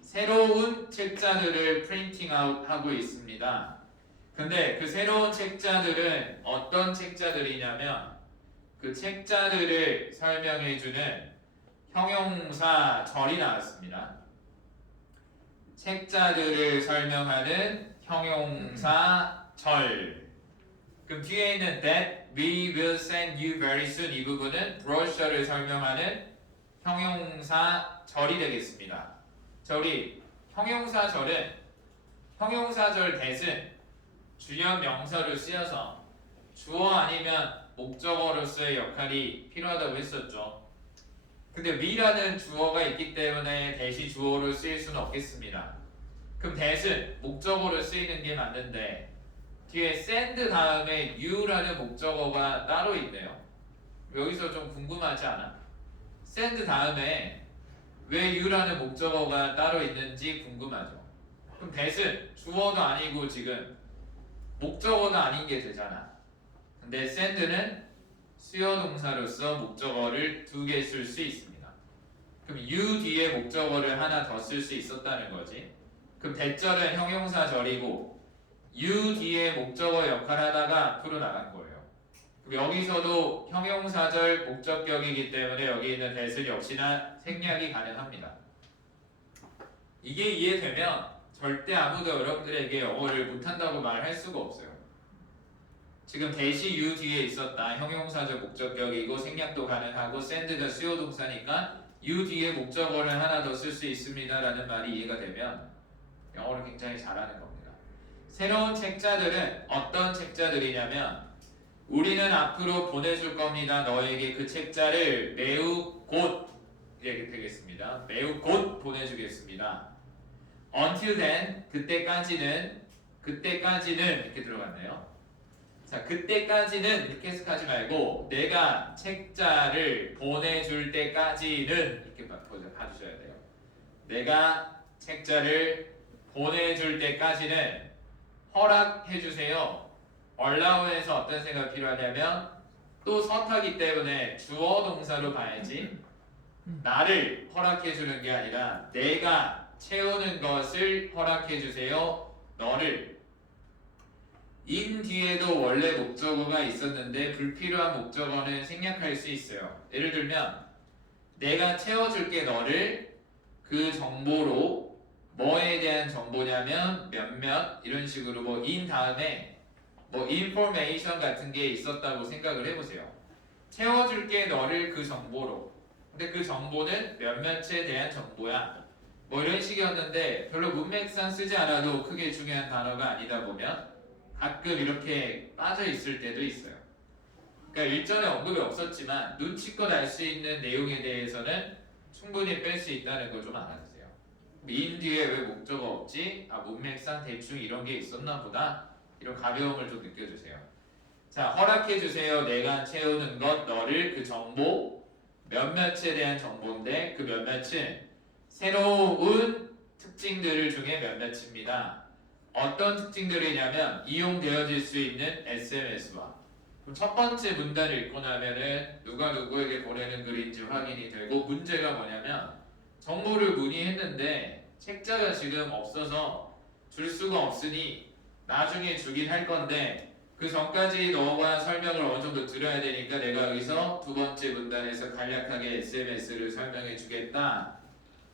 새로운 책자들을 프린팅 아웃 하고 있습니다. 근데 그 새로운 책자들은 어떤 책자들이냐면 그 책자들을 설명해주는 형용사절이 나왔습니다. 책자들을 설명하는 형용사절. 그럼 뒤에 있는 that we will send you very soon 이 부분은 brochure를 설명하는 형용사절이 되겠습니다. 자, 우리 형용사절은 형용사절 that은 주역 명사를 쓰여서 주어 아니면 목적어로서의 역할이 필요하다고 했었죠. 근데 we라는 주어가 있기 때문에 that이 주어로 쓰일 수는 없겠습니다. 그럼 that은 목적어로 쓰이는 게 맞는데 뒤에 send 다음에 you라는 목적어가 따로 있네요. 여기서 좀 궁금하지 않아? send 다음에 왜 you라는 목적어가 따로 있는지 궁금하죠. 그럼 that은 주어도 아니고 지금 목적어도 아닌 게 되잖아. 근데 send는 수요 동사로서 목적어를 2개 쓸 수 있습니다. 그럼 you 뒤에 목적어를 하나 더 쓸 수 있었다는 거지. 그럼 대절은 형용사절이고 you 뒤에 목적어 역할 하다가 앞으로 나간 거예요. 그럼 여기서도 형용사절 목적격이기 때문에 여기 있는 that은 역시나 생략이 가능합니다. 이게 이해되면 절대 아무도 여러분들에게 영어를 못한다고 말할 수가 없어요. 지금 대시 U 뒤에 있었다. 형용사적 목적격이고 생략도 가능하고 send가 수요 동사니까 U 뒤에 목적어를 하나 더 쓸 수 있습니다 라는 말이 이해가 되면 영어를 굉장히 잘하는 겁니다. 새로운 책자들은 어떤 책자들이냐면 우리는 앞으로 보내줄 겁니다. 너에게 그 책자를 매우 곧 이렇게 되겠습니다. 매우 곧 보내주겠습니다. Until then, 그때까지는 이렇게 들어갔네요. 자, 그때까지는 이렇게 해석하지 말고 내가 책자를 보내줄 때까지는 이렇게 봐주셔야 돼요. 내가 책자를 보내줄 때까지는 허락해주세요. allow에서 어떤 생각이 필요하냐면 또 서타기 때문에 주어 동사로 봐야지 나를 허락해주는 게 아니라 내가 채우는 것을 허락해주세요. 너를 in 뒤에도 원래 목적어가 있었는데 불필요한 목적어는 생략할 수 있어요. 예를 들면 내가 채워줄게 너를 그 정보로 뭐에 대한 정보냐면 몇몇 이런 식으로 뭐 in 다음에 뭐 information 같은 게 있었다고 생각을 해보세요. 채워줄게 너를 그 정보로. 근데 그 정보는 몇몇에 대한 정보야. 뭐 이런 식이었는데 별로 문맥상 쓰지 않아도 크게 중요한 단어가 아니다 보면 가끔 이렇게 빠져 있을 때도 있어요. 그러니까 일전에 언급이 없었지만 눈치껏 알 수 있는 내용에 대해서는 충분히 뺄 수 있다는 걸 좀 알아주세요. in 뒤에 왜 목적어 없지? 아 문맥상 대충 이런 게 있었나 보다. 이런 가벼움을 좀 느껴주세요. 자, 허락해주세요. 내가 채우는 것, 너를 그 정보, 몇몇에 대한 정보인데 그 몇몇은 새로운 특징들 중에 몇몇입니다. 어떤 특징들이냐면 이용되어질 수 있는 SMS와 그럼 첫 번째 문단을 읽고 나면은 누가 누구에게 보내는 글인지 확인이 되고 문제가 뭐냐면 정보를 문의했는데 책자가 지금 없어서 줄 수가 없으니 나중에 주긴 할 건데 그 전까지 너가 설명을 어느 정도 들어야 되니까 내가 여기서 두 번째 문단에서 간략하게 SMS를 설명해 주겠다.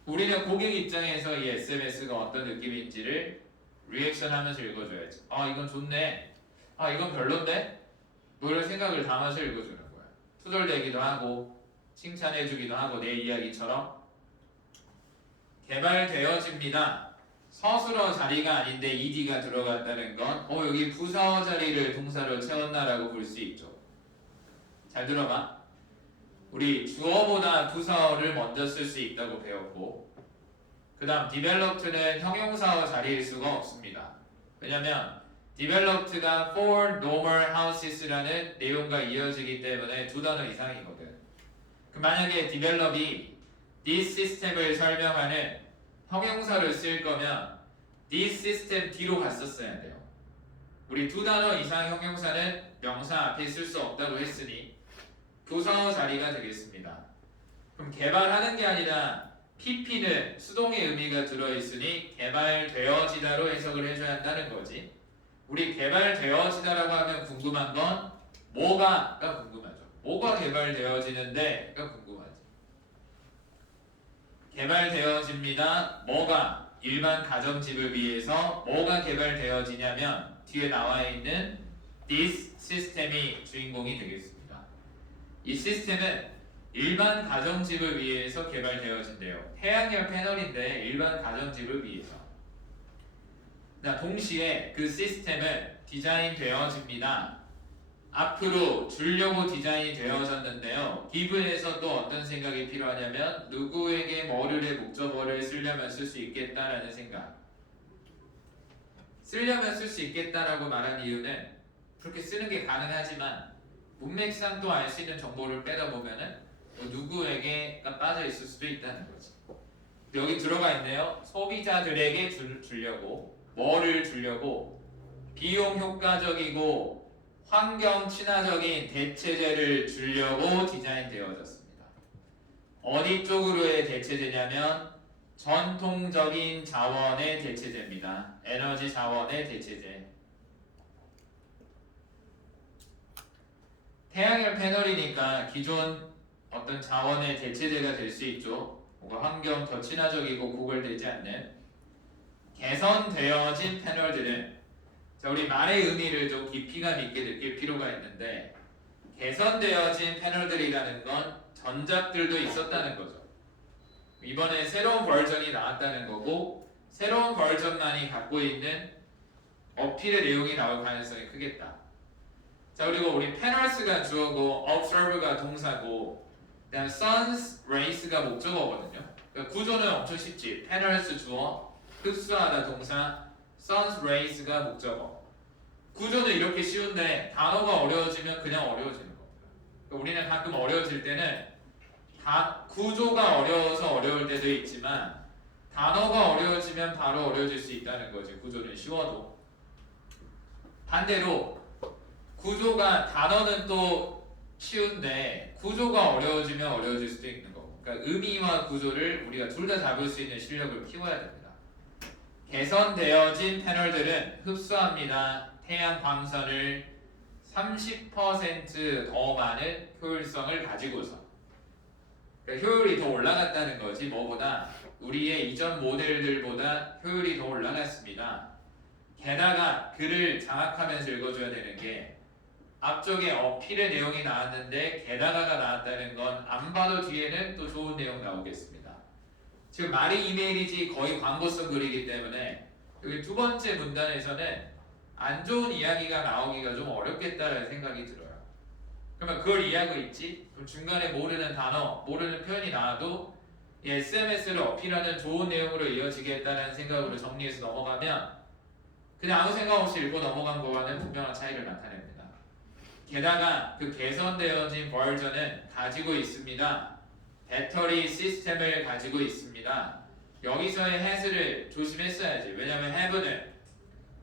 우리는 고객 입장에서 이 SMS가 어떤 느낌인지를 리액션 하면서 읽어줘야지. 아 이건 좋네. 아 이건 별론데? 뭐 이런 생각을 담아서 읽어주는 거야. 투덜대기도 하고 칭찬해주기도 하고 내 이야기처럼 개발되어집니다. 서술어 자리가 아닌데 ed가 들어갔다는 건 여기 부사어 자리를 동사로 채웠나라고 볼 수 있죠. 잘 들어봐. 우리 주어보다 부사어를 먼저 쓸 수 있다고 배웠고 그 다음 developed는 형용사어 자리일 수가 없습니다. 왜냐면 developed가 for normal houses라는 내용과 이어지기 때문에 두 단어 이상이거든. 만약에 develop이 this system을 설명하는 형용사를 쓸 거면 this system 뒤로 갔었어야 돼요. 우리 두 단어 이상 형용사는 명사 앞에 쓸 수 없다고 했으니 부사어 자리가 되겠습니다. 그럼 개발하는 게 아니라 PP는 수동의 의미가 들어있으니 개발되어지다로 해석을 해줘야 한다는 거지. 우리 개발되어지다라고 하면 궁금한 건 뭐가가 궁금하죠. 뭐가 개발되어지는데가 궁금하지. 개발되어집니다. 뭐가 일반 가정집을 위해서 뭐가 개발되어지냐면 뒤에 나와 있는 this system이 주인공이 되겠습니다. 이 시스템은 일반 가정집을 위해서 개발되어진대요. 태양열 패널인데 일반 가정집을 위해서. 동시에 그 시스템은 디자인되어집니다. 앞으로 주려고 디자인이 되어졌는데요. 기브에서 또 어떤 생각이 필요하냐면 누구에게 뭐를의 목적어를 쓰려면 쓸 수 있겠다라는 생각. 쓰려면 쓸 수 있겠다라고 말한 이유는 그렇게 쓰는 게 가능하지만 문맥상 또 알 수 있는 정보를 빼다 보면은 누구에게가 빠져 있을 수도 있다는 거지. 여기 들어가 있네요. 소비자들에게 주려고 뭐를 주려고 비용 효과적이고 환경 친화적인 대체제를 주려고 디자인되어졌습니다. 어디 쪽으로의 대체제냐면 전통적인 자원의 대체제입니다. 에너지 자원의 대체제. 태양열 패널이니까 기존 어떤 자원의 대체제가 될 수 있죠. 뭔가 환경 더 친화적이고 고갈되지 않는 개선되어진 패널들은 자, 우리 말의 의미를 좀 깊이감 있게 느낄 필요가 있는데 개선되어진 패널들이라는 건 전작들도 있었다는 거죠. 이번에 새로운 버전이 나왔다는 거고 새로운 버전만이 갖고 있는 어필의 내용이 나올 가능성이 크겠다. 자, 그리고 우리 패널스가 주어고 observe가 동사고 그다음 sons race가 목적어거든요. 그러니까 구조는 엄청 쉽지. 패널스 주어, 흡수하다 동사, sons race가 목적어. 구조는 이렇게 쉬운데 단어가 어려워지면 그냥 어려워지는 겁니다. 그러니까 우리는 가끔 어려워질 때는 구조가 어려워서 어려울 때도 있지만 단어가 어려워지면 바로 어려워질 수 있다는 거지. 구조는 쉬워도. 반대로 단어는 또 쉬운데 구조가 어려워지면 어려워질 수도 있는 거고. 그러니까 의미와 구조를 우리가 둘 다 잡을 수 있는 실력을 키워야 됩니다. 개선되어진 패널들은 흡수합니다. 태양 광선을 30% 더 많은 효율성을 가지고서. 그러니까 효율이 더 올라갔다는 거지. 뭐보다 우리의 이전 모델들보다 효율이 더 올라갔습니다. 게다가 글을 장악하면서 읽어줘야 되는 게 앞쪽에 어필의 내용이 나왔는데 게다가가 나왔다는 건 안 봐도 뒤에는 또 좋은 내용 나오겠습니다. 지금 말이 이메일이지 거의 광고성 글이기 때문에 여기 두 번째 문단에서는 안 좋은 이야기가 나오기가 좀 어렵겠다는 생각이 들어요. 그러면 그걸 이해하고 있지? 그럼 중간에 모르는 단어, 모르는 표현이 나와도 이 SMS를 어필하는 좋은 내용으로 이어지겠다는 생각으로 정리해서 넘어가면 그냥 아무 생각 없이 읽고 넘어간 거와는 분명한 차이를 나타냅니다. 게다가 그 개선되어진 버전은 가지고 있습니다. 배터리 시스템을 가지고 있습니다. 여기서의 has를 조심했어야지. 왜냐면 have는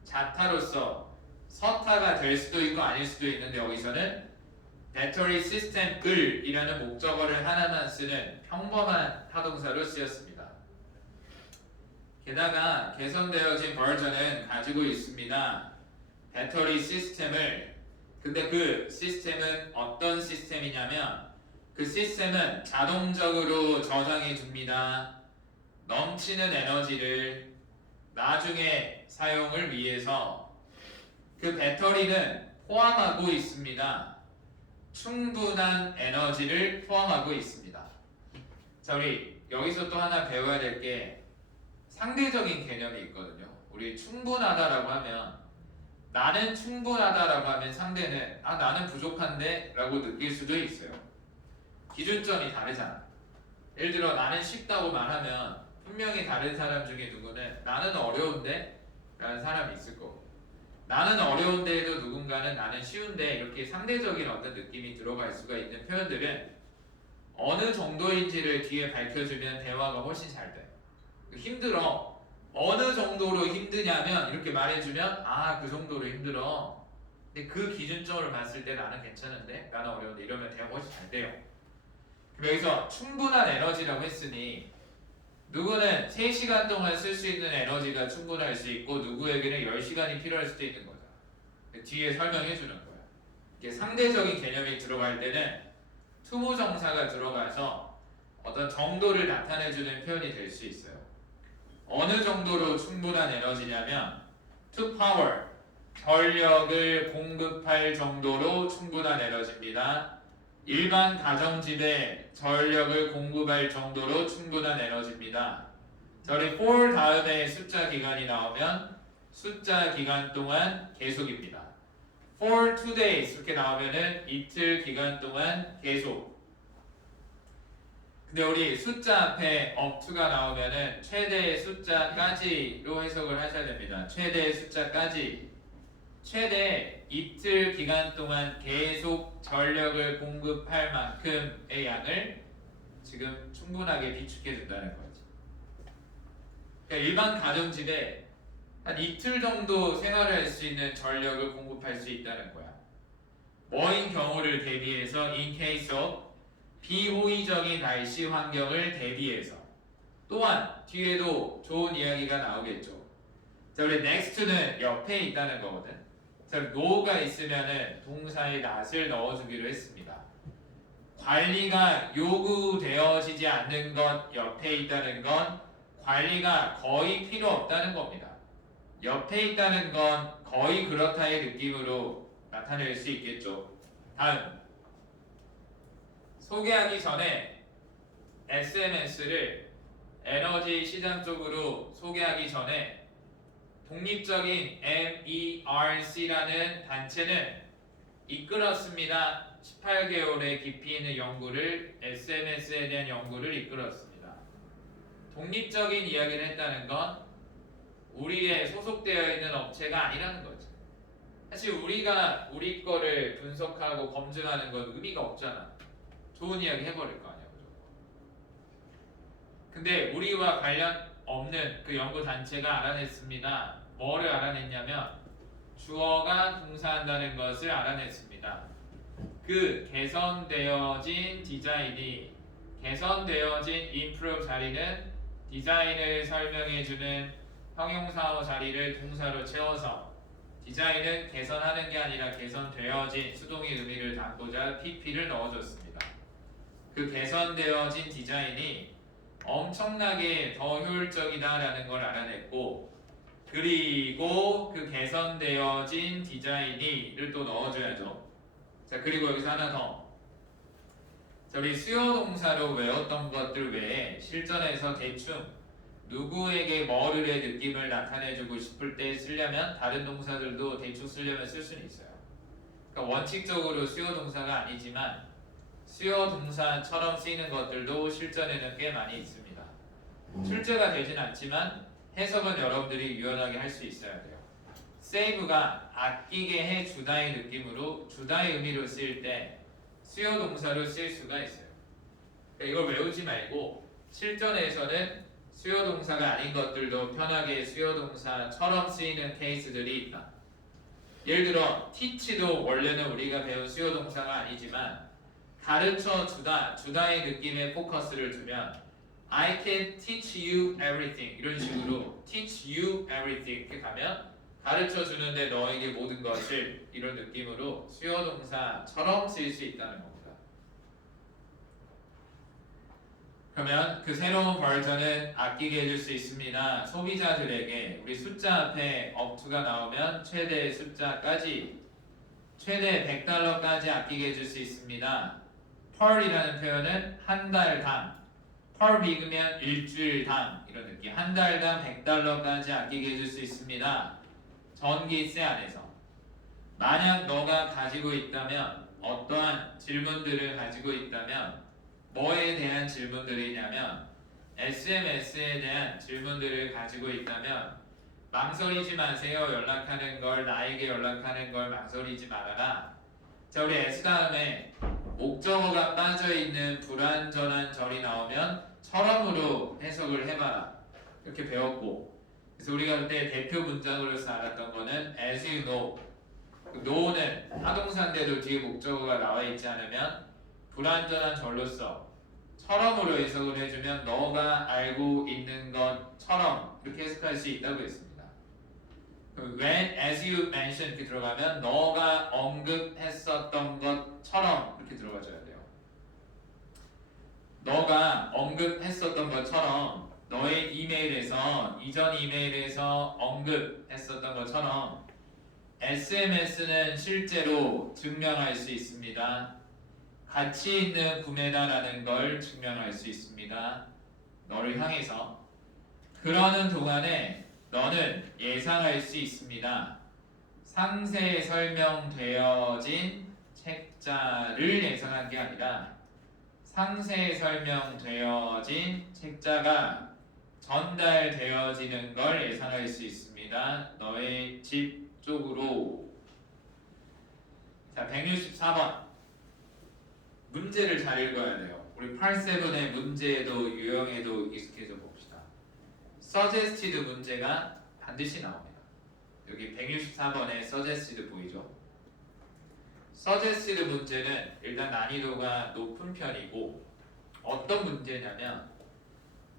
자타로서 서타가 될 수도 있고 아닐 수도 있는데 여기서는 배터리 시스템을이라는 목적어를 하나만 쓰는 평범한 타동사로 쓰였습니다. 게다가 개선되어진 버전은 가지고 있습니다. 배터리 시스템을. 근데 그 시스템은 어떤 시스템이냐면 그 시스템은 자동적으로 저장해 줍니다. 넘치는 에너지를 나중에 사용을 위해서 그 배터리는 포함하고 있습니다. 충분한 에너지를 포함하고 있습니다. 자, 우리 여기서 또 하나 배워야 될 게 상대적인 개념이 있거든요. 우리 충분하다라고 하면 나는 충분하다라고 하면 상대는 나는 부족한데 라고 느낄 수도 있어요. 기준점이 다르잖아. 예를 들어 나는 쉽다고 말하면 분명히 다른 사람 중에 누구는 나는 어려운데 라는 사람이 있을 거고 나는 어려운데에도 누군가는 나는 쉬운데 이렇게 상대적인 어떤 느낌이 들어갈 수가 있는 표현들은 어느 정도인지를 뒤에 밝혀주면 대화가 훨씬 잘 돼. 힘들어. 어느 정도로 힘드냐면 이렇게 말해주면 그 정도로 힘들어. 근데 그 기준점을 봤을 때 나는 괜찮은데 나는 어려운데 이러면 대화가 훨씬 잘 돼요. 그럼 여기서 충분한 에너지라고 했으니 누구는 3시간 동안 쓸 수 있는 에너지가 충분할 수 있고 누구에게는 10시간이 필요할 수도 있는 거죠. 뒤에 설명해 주는 거야. 이게 상대적인 개념이 들어갈 때는 투부정사가 들어가서 어떤 정도를 나타내 주는 표현이 될 수 있어요. 어느 정도로 충분한 에너지냐면 to power, 전력을 공급할 정도로 충분한 에너지입니다. 일반 가정집에 전력을 공급할 정도로 충분한 에너지입니다. 자, 우리 for 다음에 숫자 기간이 나오면 숫자 기간 동안 계속입니다. for 2 days 이렇게 나오면은 이틀 기간 동안 계속. 근데 우리 숫자 앞에 up to가 나오면은 최대의 숫자까지로 해석을 하셔야 됩니다. 최대의 숫자까지. 최대 이틀 기간 동안 계속 전력을 공급할 만큼의 양을 지금 충분하게 비축해 준다는 거지. 그러니까 일반 가정집에 한 이틀 정도 생활할 수 있는 전력을 공급할 수 있다는 거야. 뭐인 경우를 대비해서 in case of 비호의적인 날씨 환경을 대비해서. 또한 뒤에도 좋은 이야기가 나오겠죠. 자, 우리 next는 옆에 있다는 거거든. 자, no가 있으면은 동사에 not을 넣어주기로 했습니다. 관리가 요구되어지지 않는 것 옆에 있다는 건 관리가 거의 필요 없다는 겁니다. 옆에 있다는 건 거의 그렇다의 느낌으로 나타낼 수 있겠죠. 다음, 소개하기 전에 SMS를 에너지 시장 쪽으로 소개하기 전에 독립적인 MERC라는 단체는 이끌었습니다. 18개월의 깊이 있는 연구를 SMS에 대한 연구를 이끌었습니다. 독립적인 이야기를 했다는 건 우리의 소속되어 있는 업체가 아니라는 거죠. 사실 우리가 우리 거를 분석하고 검증하는 건 의미가 없잖아. 좋은 이야기 해버릴 거 아니야. 그죠? 근데 우리와 관련 없는 그 연구 단체가 알아냈습니다. 뭐를 알아냈냐면 주어가 동사한다는 것을 알아냈습니다. 그 개선되어진 디자인이 개선되어진 improve 자리는 디자인을 설명해주는 형용사어 자리를 동사로 채워서 디자인은 개선하는 게 아니라 개선되어진 수동의 의미를 담고자 pp를 넣어줬습니다. 그 개선되어진 디자인이 엄청나게 더 효율적이다라는 걸 알아냈고, 그리고 그 개선되어진 디자인이를 또 넣어줘야죠. 자, 그리고 여기서 하나 더. 자, 우리 수요 동사로 외웠던 것들 외에 실전에서 대충 누구에게 뭐를의 느낌을 나타내주고 싶을 때 쓰려면 다른 동사들도 대충 쓰려면 쓸 수는 있어요. 그러니까 원칙적으로 수요 동사가 아니지만 수요 동사처럼 쓰이는 것들도 실전에는 꽤 많이 있습니다. 출제가 되진 않지만 해석은 여러분들이 유연하게 할 수 있어야 돼요. save가 아끼게 해 주다의 느낌으로 주다의 의미로 쓰일 때 수요 동사로 쓰일 수가 있어요. 그러니까 이걸 외우지 말고 실전에서는 수요 동사가 아닌 것들도 편하게 수요 동사처럼 쓰이는 케이스들이 있다. 예를 들어 teach도 원래는 우리가 배운 수요 동사가 아니지만 가르쳐 주다, 주다의 느낌에 포커스를 두면 I can teach you everything 이런 식으로 teach you everything 이렇게 가면 가르쳐 주는데 너에게 모든 것을 이런 느낌으로 수요 동사처럼 쓰일 수 있다는 겁니다. 그러면 그 새로운 버전은 아끼게 해줄 수 있습니다. 소비자들에게 우리 숫자 앞에 up to가 나오면 최대 숫자까지 최대 $100까지 아끼게 해줄 수 있습니다. per이라는 표현은 한 달당 per week면 일주일당 이런 느낌. 한 달당 $100까지 아끼게 해줄 수 있습니다. 전기세 안에서. 만약 너가 가지고 있다면 어떠한 질문들을 가지고 있다면 뭐에 대한 질문들이냐면 SMS에 대한 질문들을 가지고 있다면 망설이지 마세요. 연락하는 걸 나에게 연락하는 걸 망설이지 말아라. 자, 우리 S 다음에 목적어가 빠져있는 불완전한 절이 나오면 처럼으로 해석을 해봐라 이렇게 배웠고, 그래서 우리가 그때 대표 문장으로서 알았던 거는 as you know. know는 하동사인데도 뒤에 목적어가 나와 있지 않으면 불완전한 절로서 처럼으로 해석을 해주면 너가 알고 있는 것처럼 이렇게 해석할 수 있다고 했습니다. when as you mention 이렇게 들어가면 너가 언급했었던 것처럼 이렇게 들어가줘야 돼요. 너가 언급했었던 것처럼 너의 이메일에서 이전 이메일에서 언급했었던 것처럼 SMS는 실제로 증명할 수 있습니다. 가치 있는 구매다라는 걸 증명할 수 있습니다. 너를 향해서. 그러는 동안에 너는 예상할 수 있습니다. 상세 설명되어진 책자를 예상한 게 아니라 상세 설명되어진 책자가 전달되어지는 걸 예상할 수 있습니다. 너의 집 쪽으로. 자, 164번. 문제를 잘 읽어야 돼요. 우리 87의 문제에도 유형에도 익숙해져 봅시다. suggested 문제가 반드시 나옵니다. 여기 164번에 suggested 보이죠? suggested 문제는 일단 난이도가 높은 편이고 어떤 문제냐면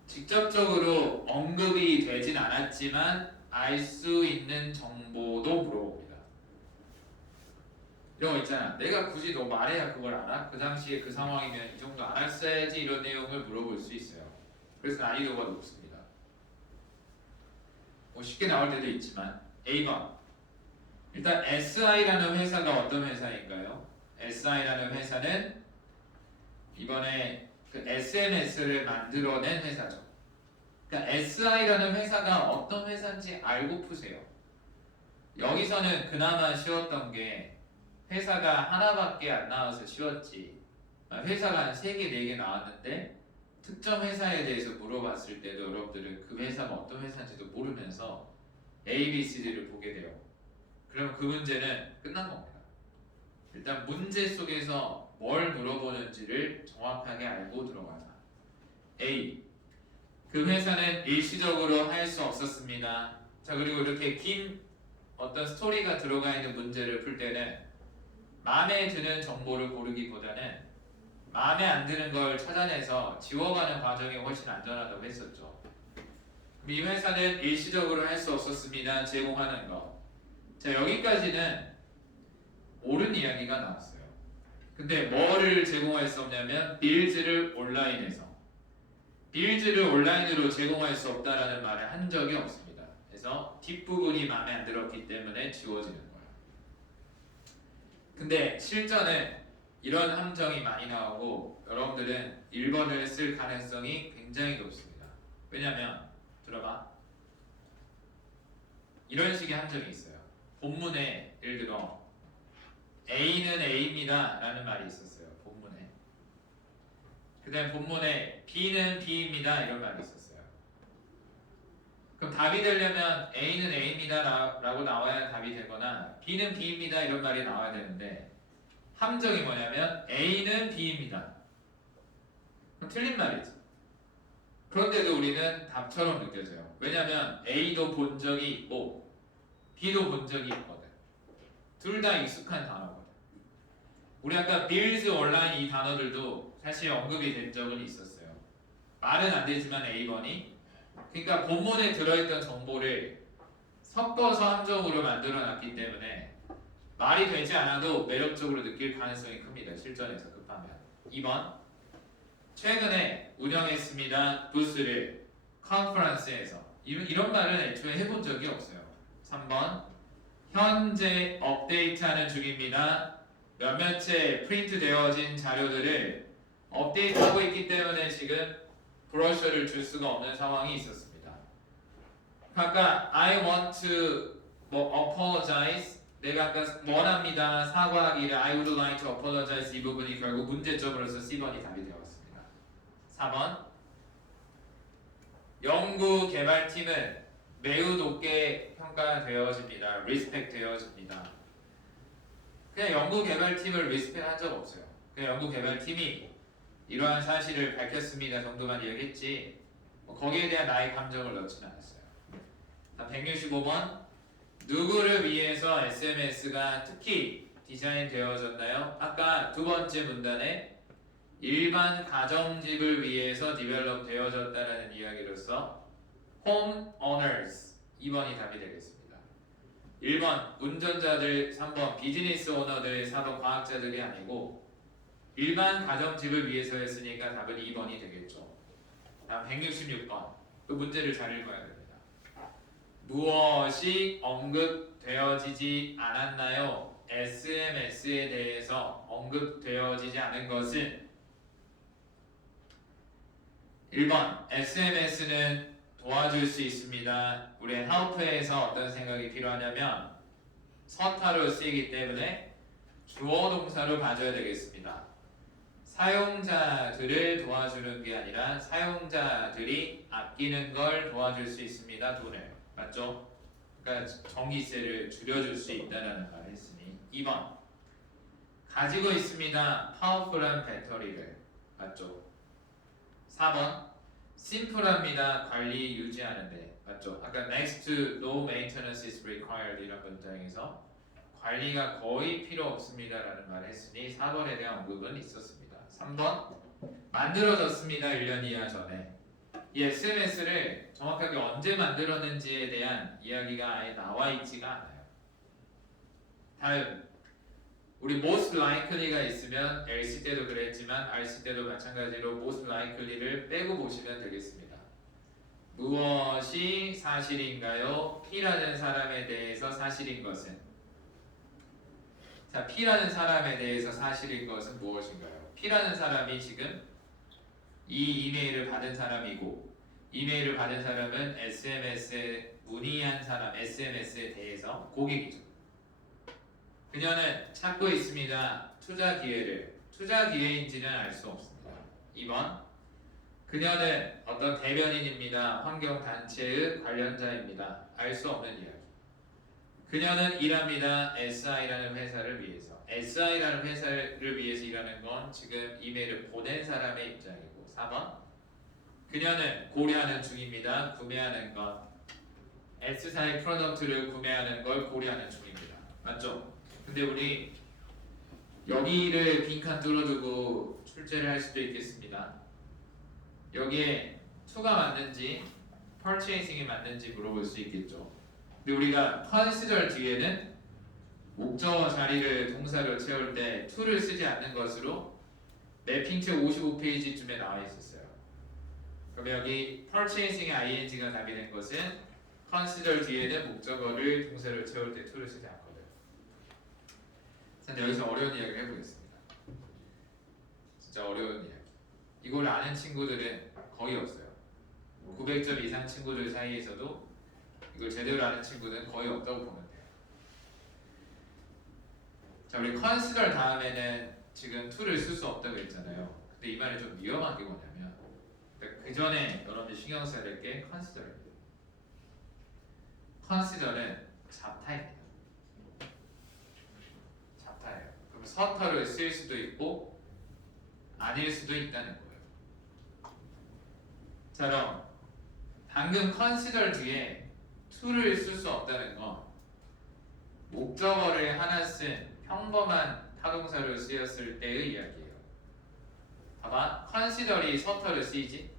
직접적으로 언급이 되진 않았지만 알 수 있는 정보도 물어봅니다. 이런 거 있잖아. 내가 굳이 너 말해야 그걸 알아? 그 당시에 그 상황이면 이 정도 알았어야지 이런 내용을 물어볼 수 있어요. 그래서 난이도가 높습니다. 뭐 쉽게 나올 때도 있지만 A번 일단 SI라는 회사가 어떤 회사인가요? SI라는 회사는 이번에 그 SMS를 만들어낸 회사죠. 그러니까 SI라는 회사가 어떤 회사인지 알고 푸세요. 여기서는 그나마 쉬웠던 게 회사가 하나밖에 안 나와서 쉬웠지. 회사가 한 3개, 4개 나왔는데 특정 회사에 대해서 물어봤을 때도 여러분들은 그 회사가 어떤 회사인지도 모르면서 A, B, C, D를 보게 돼요. 그럼 그 문제는 끝난 겁니다. 일단 문제 속에서 뭘 물어보는지를 정확하게 알고 들어가자. A. 그 회사는 일시적으로 할 수 없었습니다. 자, 그리고 이렇게 긴 어떤 스토리가 들어가 있는 문제를 풀 때는 마음에 드는 정보를 고르기보다는 마음에 안 드는 걸 찾아내서 지워가는 과정이 훨씬 안전하다고 했었죠. 이 회사는 일시적으로 할 수 없었습니다. 제공하는 거. 자, 여기까지는 옳은 이야기가 나왔어요. 근데 뭐를 제공할 수 없냐면 빌즈를 온라인에서 빌즈를 온라인으로 제공할 수 없다라는 말을 한 적이 없습니다. 그래서 뒷부분이 마음에 안 들었기 때문에 지워지는 거예요. 근데 실전에 이런 함정이 많이 나오고 여러분들은 1번을 쓸 가능성이 굉장히 높습니다. 왜냐면 들어봐. 이런 식의 함정이 있어요. 본문에 예를 들어 A는 A입니다 라는 말이 있었어요. 본문에. 그 다음 본문에 B는 B입니다 이런 말이 있었어요. 그럼 답이 되려면 A는 A입니다 라고 나와야 답이 되거나 B는 B입니다 이런 말이 나와야 되는데 함정이 뭐냐면 A는 B입니다. 그럼 틀린 말이지. 그런데도 우리는 답처럼 느껴져요. 왜냐면 A도 본 적이 있고 B도 본 적이 있거든. 둘 다 익숙한 단어거든. 우리 아까 빌즈 온라인 이 단어들도 사실 언급이 된 적은 있었어요. 말은 안 되지만 A번이 그러니까 본문에 들어있던 정보를 섞어서 함정으로 만들어놨기 때문에 말이 되지 않아도 매력적으로 느낄 가능성이 큽니다. 실전에서 급하면. 2번 최근에 운영했습니다. 부스를 컨퍼런스에서 이런 말은 애초에 해본 적이 없어요. 3번 현재 업데이트하는 중입니다. 몇몇째 프린트 되어진 자료들을 업데이트하고 있기 때문에 지금 브로셔를 줄 수가 없는 상황이 있었습니다. 아까 I want to apologize 내가 아까 원합니다. 사과하기를 I would like to apologize 이 부분이 결국 문제점으로서 C번이 답이 되었습니다. 4번 연구 개발팀은 매우 높게 평가되어집니다. 리스펙 되어집니다. 그냥 연구 개발팀을 리스펙 한 적 없어요. 그냥 연구 개발팀이 이러한 사실을 밝혔습니다 정도만 이야기했지 거기에 대한 나의 감정을 넣지는 않았어요. 165번 누구를 위해서 SMS가 특히 디자인되어졌나요? 아까 두 번째 문단에 일반 가정집을 위해서 디벨롭 되어졌다는 이야기로서 homeowners 2번이 답이 되겠습니다. 1번 운전자들, 3번 비즈니스 오너들, 4번 과학자들이 아니고 일반 가정집을 위해서 했으니까 답은 2번이 되겠죠. 다음 166번 그 문제를 잘 읽어야 됩니다. 무엇이 언급되어지지 않았나요? SMS에 대해서 언급되어지지 않은 것은 1번 SMS는 도와줄 수 있습니다. 우리 help에서 어떤 생각이 필요하냐면 서타로 쓰이기 때문에 주어 동사로 봐줘야 되겠습니다. 사용자들을 도와주는 게 아니라 사용자들이 아끼는 걸 도와줄 수 있습니다. 돈을 맞죠? 그러니까 전기세를 줄여줄 수 있다는 말을 했으니 2번 가지고 있습니다. 파워풀한 배터리를 맞죠? 4번 심플합니다. 관리 유지하는데 맞죠? 아까 next to no maintenance is required 이런 문장에서 관리가 거의 필요 없습니다 라는 말을 했으니 4번에 대한 언급은 있었습니다. 3번 만들어졌습니다. 1년 이하 전에 이 SMS를 정확하게 언제 만들었는지에 대한 이야기가 아예 나와 있지가 않아요. 다음 우리 most likely가 있으면 LC 때도 그랬지만 RC 때도 마찬가지로 most likely를 빼고 보시면 되겠습니다. 무엇이 사실인가요? P라는 사람에 대해서 사실인 것은? 자, P라는 사람에 대해서 사실인 것은 무엇인가요? P라는 사람이 지금 이 이메일을 받은 사람이고, 이메일을 받은 사람은 SMS에 문의한 사람, SMS에 대해서 고객이죠. 그녀는 찾고 있습니다. 투자 기회를. 투자 기회인지는 알 수 없습니다. 2번. 그녀는 어떤 대변인입니다. 환경단체의 관련자입니다. 알 수 없는 이야기. 그녀는 일합니다. SI라는 회사를 위해서. SI라는 회사를 위해서 일하는 건 지금 이메일을 보낸 사람의 입장이고. 4번. 그녀는 고려하는 중입니다. 구매하는 것. S사의 프로덕트를 구매하는 걸 고려하는 중입니다. 맞죠? 근데 우리 여기를 빈칸 뚫어두고 출제를 할 수도 있겠습니다. 여기에 to가 맞는지 purchasing이 맞는지 물어볼 수 있겠죠. 근데 우리가 consider 뒤에는 목적어 자리를 동사로 채울 때 to를 쓰지 않는 것으로 매핑 책 55페이지쯤에 나와 있었어요. 그럼 여기 purchasing의 ing가 답이 된 것은 consider 뒤에는 목적어를 동사로 채울 때 to를 쓰지 않거든요. 자, 여기서 어려운 이야기를 해보겠습니다. 진짜 어려운 이야기. 이걸 아는 친구들은 거의 없어요. 900점 이상 친구들 사이에서도 이걸 제대로 아는 친구는 거의 없다고 보면 돼요. 자, 우리 consider 다음에는 지금 to를 쓸 수 없다고 했잖아요. 근데 이 말이 좀 위험한 게 뭐냐면 그 전에 여러분들 신경 써야 될 게 consider입니다. consider는 잡타입니다. 잡타예요. 그럼 서터를 쓸 수도 있고 아닐 수도 있다는 거예요. 자, 그럼 방금 consider 뒤에 to를 쓸 수 없다는 건 목적어를 하나 쓴 평범한 타동사로 쓰였을 때의 이야기예요. 봐봐, consider이 서터를 쓰이지?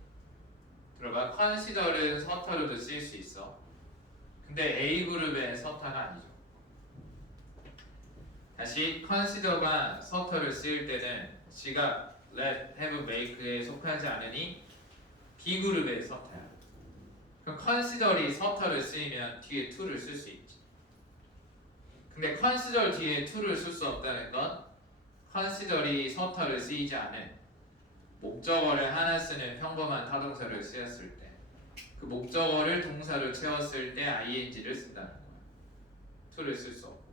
들어봐, consider은 서터로도 쓰일 수 있어. 근데 A그룹의 서터는 아니죠. 다시 consider가 서터를 쓰일 때는 지각, let, have, make에 속하지 않으니 B그룹의 서터야. 그럼 consider이 서터를 쓰이면 뒤에 to를 쓸 수 있지. 근데 consider 뒤에 to를 쓸 수 없다는 건 consider이 서터를 쓰이지 않은 목적어를 하나 쓰는 평범한 타동사를 쓰였을 때, 그 목적어를 동사로 채웠을 때 ing를 쓴다는 거야. to를 쓸 수 없고.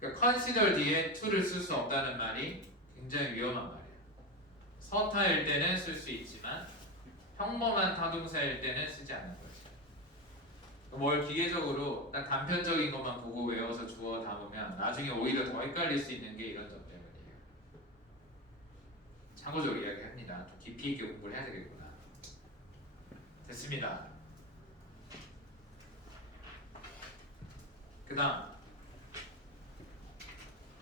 그러니까 consider 뒤에 to를 쓸 수 없다는 말이 굉장히 위험한 말이에요. 서타일 때는 쓸 수 있지만 평범한 타동사일 때는 쓰지 않는 거지. 뭘 기계적으로 딱 단편적인 것만 보고 외워서 주어 담으면 나중에 오히려 더 헷갈릴 수 있는 게 이런 점 때문이에요. 참고적으로 이야기합니다. 좀 깊이 있게 공부를 해야 되겠구나. 됐습니다. 그 다음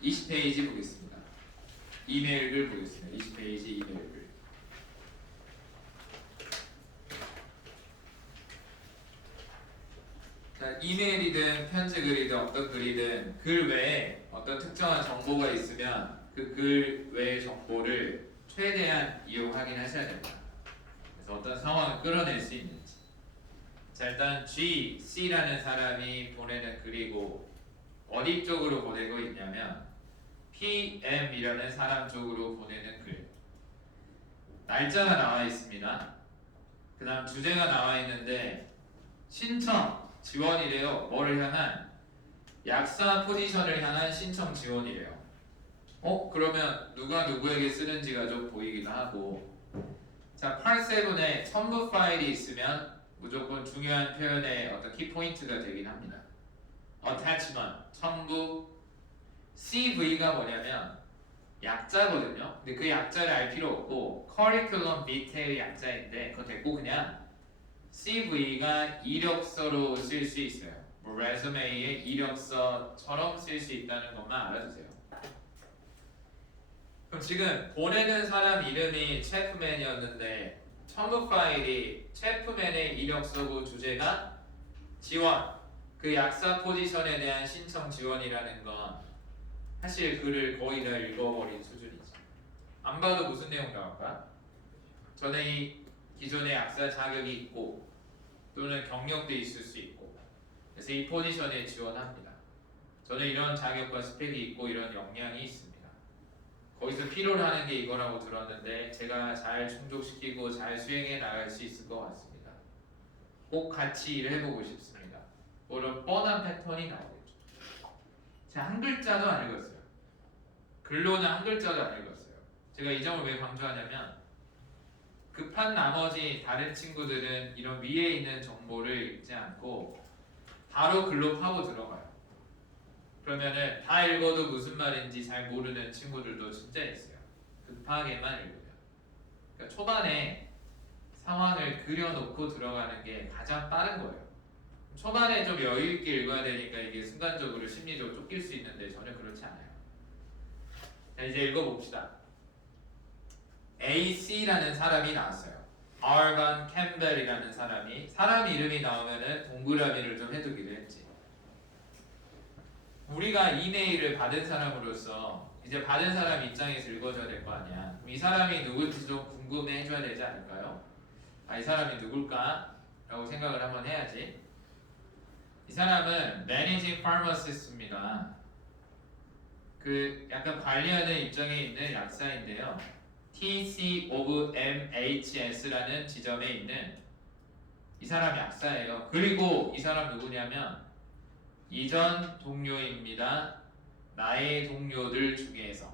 20페이지 보겠습니다. 이메일글 보겠습니다. 20페이지 이메일글. 자, 이메일이든 편지 글이든 어떤 글이든 글 외에 어떤 특정한 정보가 있으면 그 글 외의 정보를 최대한 이용하긴 하셔야 됩니다. 그래서 어떤 상황을 끌어낼 수 있는지. 자, 일단 G, C라는 사람이 보내는 글이고 어디 쪽으로 보내고 있냐면 PM이라는 사람 쪽으로 보내는 글. 날짜가 나와 있습니다. 그 다음 주제가 나와 있는데 신청, 지원이래요. 뭐를 향한? 약사 포지션을 향한 신청 지원이래요. 그러면 누가 누구에게 쓰는지가 좀 보이기도 하고. 자, 8.7에 첨부 파일이 있으면 무조건 중요한 표현의 어떤 키포인트가 되긴 합니다. attachment, 첨부. CV가 뭐냐면 약자거든요. 근데 그 약자를 알 필요 없고 curriculum vitae의 약자인데 그거 됐고 그냥 CV가 이력서로 쓸 수 있어요. 뭐 resume의 이력서처럼 쓸 수 있다는 것만 알아주세요. 그럼 지금 보내는 사람 이름이 체프맨이었는데 첨부 파일이 체프맨의 이력서고 주제가 지원, 그 약사 포지션에 대한 신청 지원이라는 건 사실 글을 거의 다 읽어버린 수준이죠. 안 봐도 무슨 내용 나올까? 저는 이 기존의 약사 자격이 있고 또는 경력도 있을 수 있고 그래서 이 포지션에 지원합니다. 저는 이런 자격과 스펙이 있고 이런 역량이 있습니다. 거기서 필요로 하는 게 이거라고 들었는데 제가 잘 충족시키고 잘 수행해 나갈 수 있을 것 같습니다. 꼭 같이 일을 해보고 싶습니다. 이런 뻔한 패턴이 나오겠죠. 제가 한 글자도 안 읽었어요. 글로는 한 글자도 안 읽었어요. 제가 이 점을 왜 강조하냐면 급한 나머지 다른 친구들은 이런 위에 있는 정보를 읽지 않고 바로 글로 파고 들어가요. 그러면은 다 읽어도 무슨 말인지 잘 모르는 친구들도 진짜 있어요. 급하게만 읽으면. 그러니까 초반에 상황을 그려놓고 들어가는 게 가장 빠른 거예요. 초반에 좀 여유 있게 읽어야 되니까 이게 순간적으로 심리적으로 쫓길 수 있는데 전혀 그렇지 않아요. 자, 이제 읽어봅시다. AC라는 사람이 나왔어요. 아반 캠벨이라는 사람 이름이 나오면은 동그라미를 좀 해두기로 했지. 우리가 이메일을 받은 사람으로서 이제 받은 사람 입장에서 읽어줘야 될 거 아니야. 그럼 이 사람이 누군지 좀 궁금해 해줘야 되지 않을까요? 아, 이 사람이 누굴까? 라고 생각을 한번 해야지. 이 사람은 Managing Pharmacist입니다. 그 약간 관리하는 입장에 있는 약사인데요. TC of MHS라는 지점에 있는 이 사람 약사예요. 그리고 이 사람 누구냐면 이전 동료입니다. 나의 동료들 중에서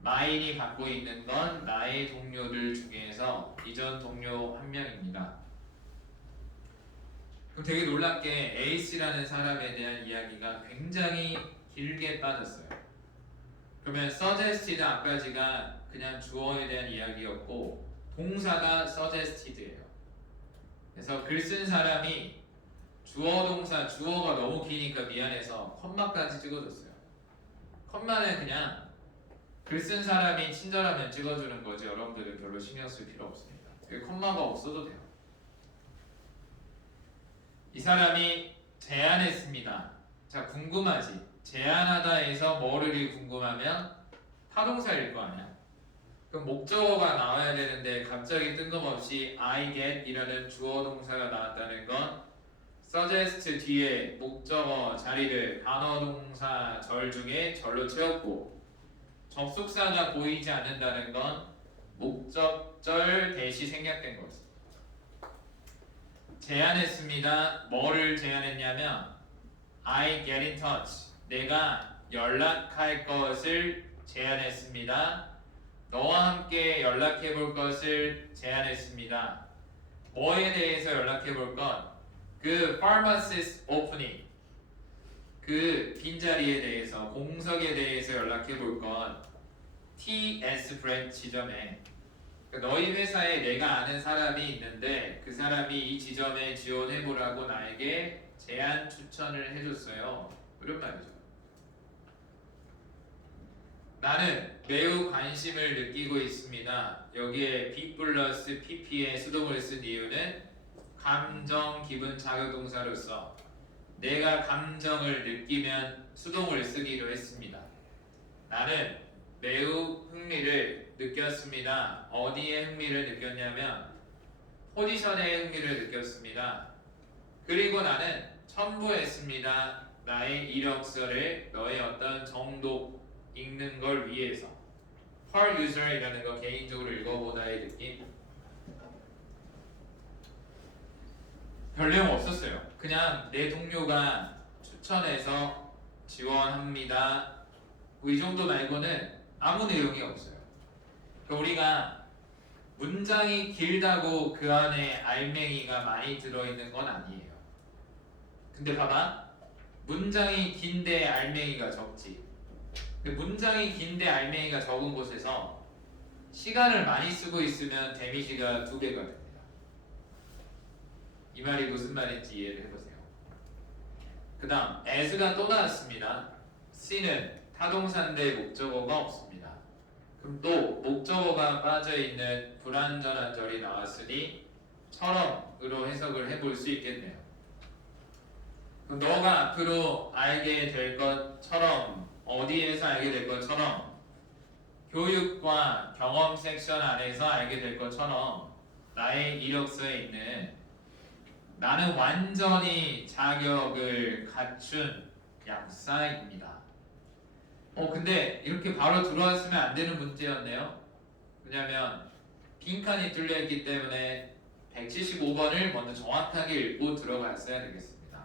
마인이 갖고 있는 건 나의 동료들 중에서 이전 동료 한 명입니다. 그럼 되게 놀랍게 A씨라는 사람에 대한 이야기가 굉장히 길게 빠졌어요. 그러면 suggested 아까지가 그냥 주어에 대한 이야기였고 동사가 suggested예요. 그래서 글 쓴 사람이 주어 동사 주어가 너무 기니까 미안해서 컴마까지 찍어줬어요. 컴마는 그냥 글 쓴 사람이 친절하면 찍어주는 거지 여러분들은 별로 신경 쓸 필요 없습니다. 컴마가 없어도 돼요. 이 사람이 제안했습니다. 자, 궁금하지? 제안하다에서 뭐를 궁금하면 타동사일 거 아니야? 그럼 목적어가 나와야 되는데 갑자기 뜬금없이 I get 이라는 주어 동사가 나왔다는 건 suggest 뒤에 목적어 자리를 단어 동사 절 중에 절로 채웠고 접속사가 보이지 않는다는 건 목적절 대시 생략된 거지. 제안했습니다. 뭐를 제안했냐면 I get in touch. 내가 연락할 것을 제안했습니다. 너와 함께 연락해 볼 것을 제안했습니다. 뭐에 대해서 연락해 볼 것? 그 pharmacist opening 그 빈자리에 대해서 공석에 대해서 연락해 볼 것 TS 브랜치 지점에 너희 회사에 내가 아는 사람이 있는데 그 사람이 이 지점에 지원해 보라고 나에게 제안 추천을 해줬어요. 이런 말이죠. 나는 매우 관심을 느끼고 있습니다. 여기에 B 플러스 PP에 수동을 쓴 이유는 감정, 기분, 자격동사로서 내가 감정을 느끼면 수동을 쓰기로 했습니다. 나는 매우 흥미를 느꼈습니다. 어디에 흥미를 느꼈냐면 포지션에 흥미를 느꼈습니다. 그리고 나는 첨부했습니다. 나의 이력서를 너의 어떤 정독 읽는 걸 위해서 per user이라는 거 개인적으로 읽어보다의 느낌 별 내용 없었어요. 그냥 내 동료가 추천해서 지원합니다. 이 정도 말고는 아무 내용이 없어요. 그러니까 우리가 문장이 길다고 그 안에 알맹이가 많이 들어있는 건 아니에요. 근데 봐봐, 문장이 긴데 알맹이가 적지. 문장이 긴데 알맹이가 적은 곳에서 시간을 많이 쓰고 있으면 데미지가 2배가 됩니다. 이 말이 무슨 말인지 이해를 해보세요. 그 다음 as가 또 나왔습니다. C는 타동사인데 목적어가 없습니다. 그럼 또 목적어가 빠져있는 불완전한 절이 나왔으니 처럼으로 해석을 해볼 수 있겠네요. 그럼 너가 앞으로 알게 될 것처럼 어디에서 알게 될 것처럼 교육과 경험 섹션 안에서 알게 될 것처럼 나의 이력서에 있는 나는 완전히 자격을 갖춘 약사입니다. 근데 이렇게 바로 들어왔으면 안 되는 문제였네요. 왜냐면 빈칸이 뚫려 있기 때문에 175번을 먼저 정확하게 읽고 들어갔어야 되겠습니다.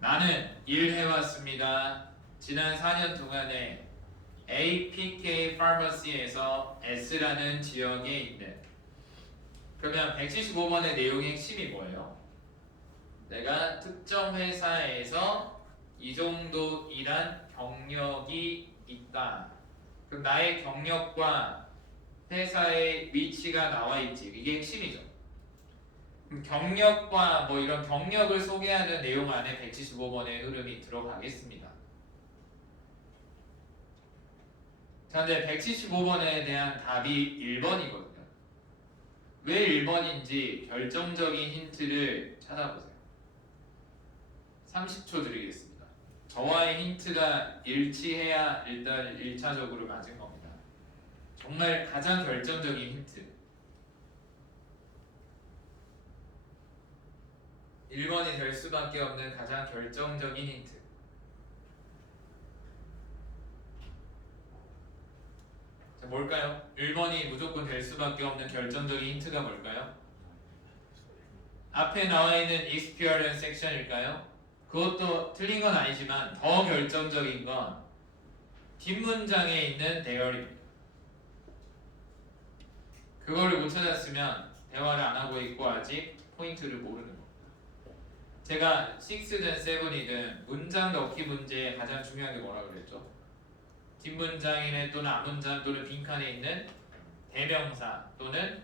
나는 일해왔습니다. 지난 4년 동안에 APK Pharmacy에서 S라는 지역에 있는, 그러면 175번의 내용의 핵심이 뭐예요? 내가 특정 회사에서 이 정도 일한 경력이 있다. 그럼 나의 경력과 회사의 위치가 나와 있지. 이게 핵심이죠. 그럼 경력과 뭐 이런 경력을 소개하는 내용 안에 175번의 흐름이 들어가겠습니다. 자, 근데 175번에 대한 답이 1번이거든요. 왜 1번인지 결정적인 힌트를 찾아보세요. 30초 드리겠습니다. 저와의 힌트가 일치해야 일단 1차적으로 맞은 겁니다. 정말 가장 결정적인 힌트. 1번이 될 수밖에 없는 가장 결정적인 힌트. 자, 뭘까요? 1번이 무조건 될 수밖에 없는 결정적인 힌트가 뭘까요? 앞에 나와 있는 experience 섹션일까요? 그것도 틀린 건 아니지만 더 결정적인 건 뒷문장에 있는 대열입니다. 그거를 못 찾았으면 대화를 안 하고 있고 아직 포인트를 모르는 겁니다. 제가 6든 7이든 문장 넣기 문제의 가장 중요한 게 뭐라고 그랬죠? 뒷문장이네 또는 앞문장 또는 빈칸에 있는 대명사 또는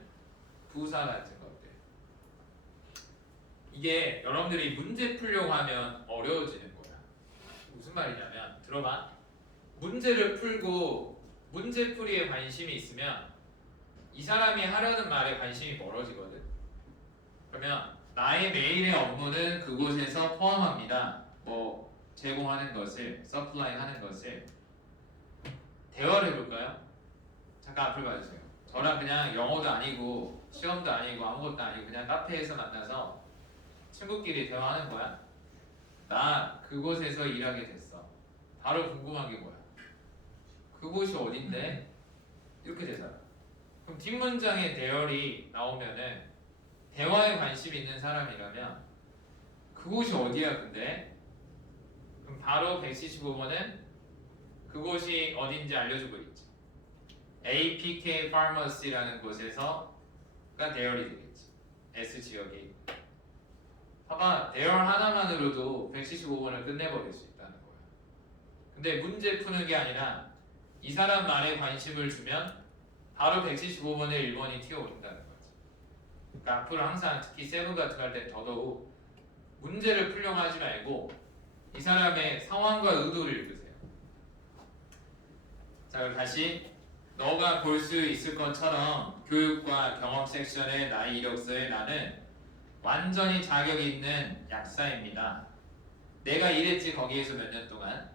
부사 같은 것들. 이게 여러분들이 문제 풀려고 하면 어려워지는 거야. 무슨 말이냐면 들어봐. 문제를 풀고 문제풀이에 관심이 있으면 이 사람이 하려는 말에 관심이 멀어지거든. 그러면 나의 메일의 업무는 그곳에서 포함합니다. 뭐 제공하는 것을, 서플라이 하는 것을. 대화를 해볼까요? 잠깐 앞을 봐주세요. 저랑 그냥 영어도 아니고 시험도 아니고 아무것도 아니고 그냥 카페에서 만나서 친구끼리 대화하는 거야. 나 그곳에서 일하게 됐어. 바로 궁금한 게 뭐야? 그곳이 어딘데? 이렇게 되잖아. 그럼 뒷문장에 대열이 나오면은 대화에 관심이 있는 사람이라면 그곳이 어디야 근데? 그럼 바로 175번은 그곳이 어딘지 알려주고 있지. APK Pharmacy라는 곳에서가 대열이 되겠지. S 지역이. 봐봐, 대열 하나만으로도 175번을 끝내버릴 수 있다는 거야. 근데 문제 푸는 게 아니라 이 사람 말에 관심을 주면 바로 175번에 1번이 튀어오른다는 거지. 그러니까 앞으로 항상 특히 세븐 같은 거 할 때 더더욱 문제를 풀려고 하지 말고 이 사람의 상황과 의도를 읽으세요. 자, 그럼 다시 너가 볼 수 있을 것처럼 교육과 경험 섹션의 나의 이력서에 나는 완전히 자격이 있는 약사입니다. 내가 일했지 거기에서 몇 년 동안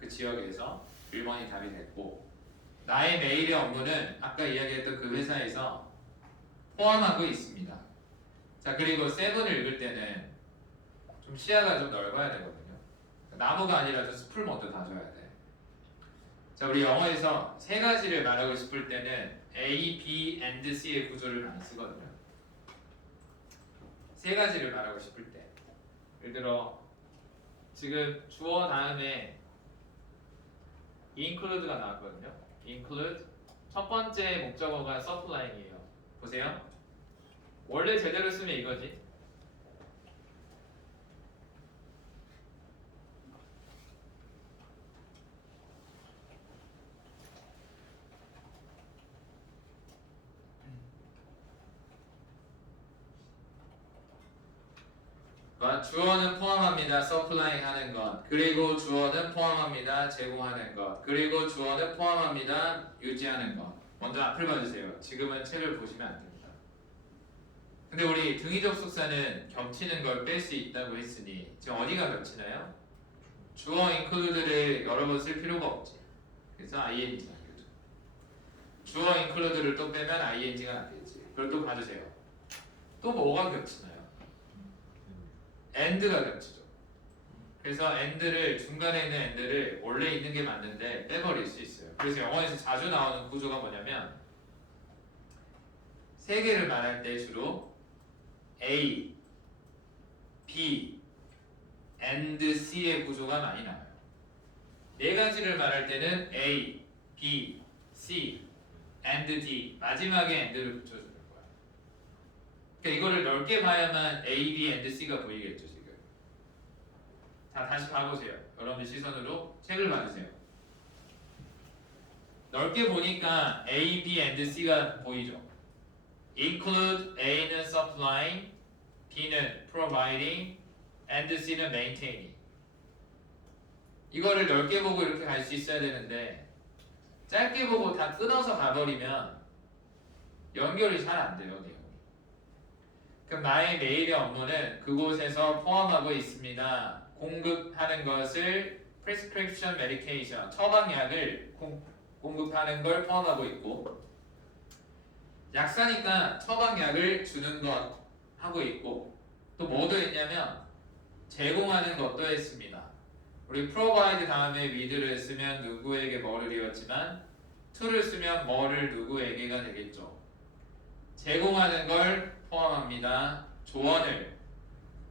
그 지역에서 1번이 답이 됐고 나의 메일의 업무는 아까 이야기했던 그 회사에서 포함하고 있습니다. 자, 그리고 7을 읽을 때는 좀 시야가 좀 넓어야 되거든요. 나무가 아니라 좀 숲을 먼저 다져야 돼. 자, 우리 영어에서 세 가지를 말하고 싶을 때는 A, B, and C의 구조를 많이 쓰거든요. 세 가지를 말하고 싶을 때. 예를 들어 지금 주어 다음에 include가 나왔거든요. include 첫 번째 목적어가 supplying이에요. 보세요. 원래 제대로 쓰면 이거지. 주어는 포함합니다. 서플라잉 하는 것. 그리고 주어는 포함합니다. 제공하는 것. 그리고 주어는 포함합니다. 유지하는 것. 먼저 앞을 봐주세요. 지금은 책을 보시면 안 됩니다. 근데 우리 등위 접속사는 겹치는 걸 뺄 수 있다고 했으니 지금 어디가 겹치나요? 주어 include를 여러 번 쓸 필요가 없지. 그래서 ing가 되죠. 주어 include를 또 빼면 ing가 나겠지. 그걸 또 봐주세요. 또 뭐가 겹치나요? and가 겹치죠. 그래서 and를 중간에 있는 and를 원래 있는 게 맞는데 빼버릴 수 있어요. 그래서 영어에서 자주 나오는 구조가 뭐냐면 세 개를 말할 때 주로 A, B, and C의 구조가 많이 나와요. 네 가지를 말할 때는 A, B, C, and D 마지막에 and를 붙여주는 거야. 그러니까 이거를 넓게 봐야만 A, B, and C가 보이겠죠 지금. 자 다시 봐보세요. 여러분들 시선으로 책을 봐주세요. 넓게 보니까 A, B, and C가 보이죠. Include A는 supplying, B는 providing, and C는 maintaining. 이거를 넓게 보고 이렇게 갈 수 있어야 되는데 짧게 보고 다 끊어서 가버리면 연결이 잘 안 돼요, 내용이. 그럼 나의 매일의 업무는 그곳에서 포함하고 있습니다. 공급하는 것을 prescription medication, 처방약을 공급하는 걸 포함하고 있고, 약사니까 처방약을 주는 것 하고 있고, 또 뭐도 있냐면 제공하는 것도 했습니다. 우리 provide 다음에 with를 쓰면 누구에게 뭐를 이었지만 to를 쓰면 뭐를 누구에게가 되겠죠. 제공하는 걸 포함합니다. 조언을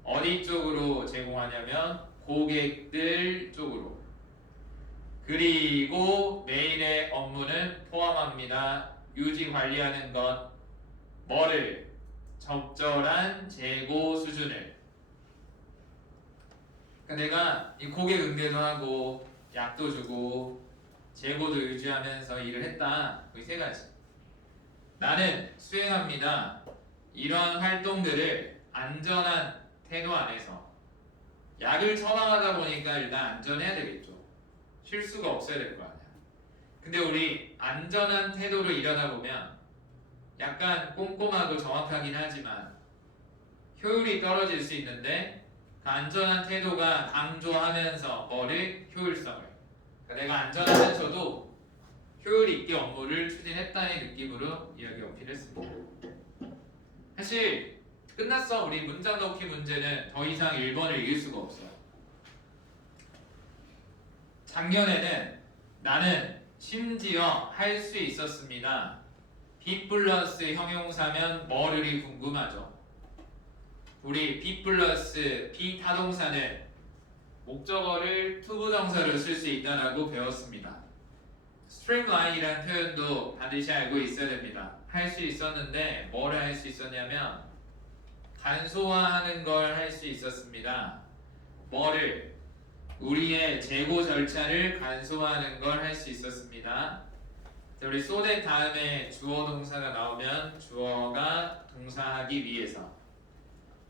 어디 쪽으로 제공하냐면 고객들 쪽으로. 그리고 매일의 업무는 포함합니다. 유지 관리하는 것, 뭐를? 적절한 재고 수준을. 그러니까 내가 이 고객 응대도 하고 약도 주고 재고도 유지하면서 일을 했다. 이 세 가지. 나는 수행합니다. 이런 활동들을 안전한 태도 안에서. 약을 처방하다 보니까 일단 안전해야 되겠죠. 실수가 없어야 될 거 아니야. 근데 우리 안전한 태도로 일하다 보면 약간 꼼꼼하고 정확하긴 하지만 효율이 떨어질 수 있는데 그 안전한 태도가 강조하면서 뭐를? 효율성을. 그러니까 내가 안전하면서도 효율 있게 업무를 추진했다는 느낌으로 이야기 어필했습니다. 사실 끝났어. 우리 문장 넣기 문제는 더 이상 1번을 이길 수가 없어요. 작년에는 나는 심지어 할 수 있었습니다. be 플러스 형용사면 뭐를이 궁금하죠. 우리 be 플러스 be 타동사는 목적어를 투부정사로 쓸 수 있다라고 배웠습니다. streamline이라는 표현도 반드시 알고 있어야 됩니다. 할 수 있었는데 뭐를 할 수 있었냐면 간소화하는 걸 할 수 있었습니다. 뭐를? 우리의 재고 절차를 간소화하는 걸 할 수 있었습니다. 자, 우리 so that 다음에 주어 동사가 나오면 주어가 동사하기 위해서,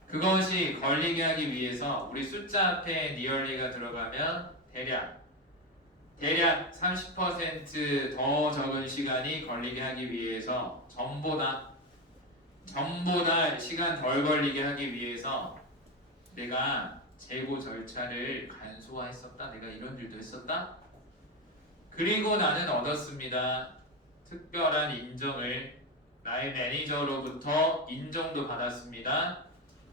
그것이 걸리게 하기 위해서 우리 숫자 앞에 nearly가 들어가면 대략 30% 더 적은 시간이 걸리게 하기 위해서, 전보다 시간 덜 걸리게 하기 위해서 내가 재고 절차를 간소화했었다. 내가 이런 일도 했었다. 그리고 나는 얻었습니다. 특별한 인정을. 나의 매니저로부터 인정도 받았습니다.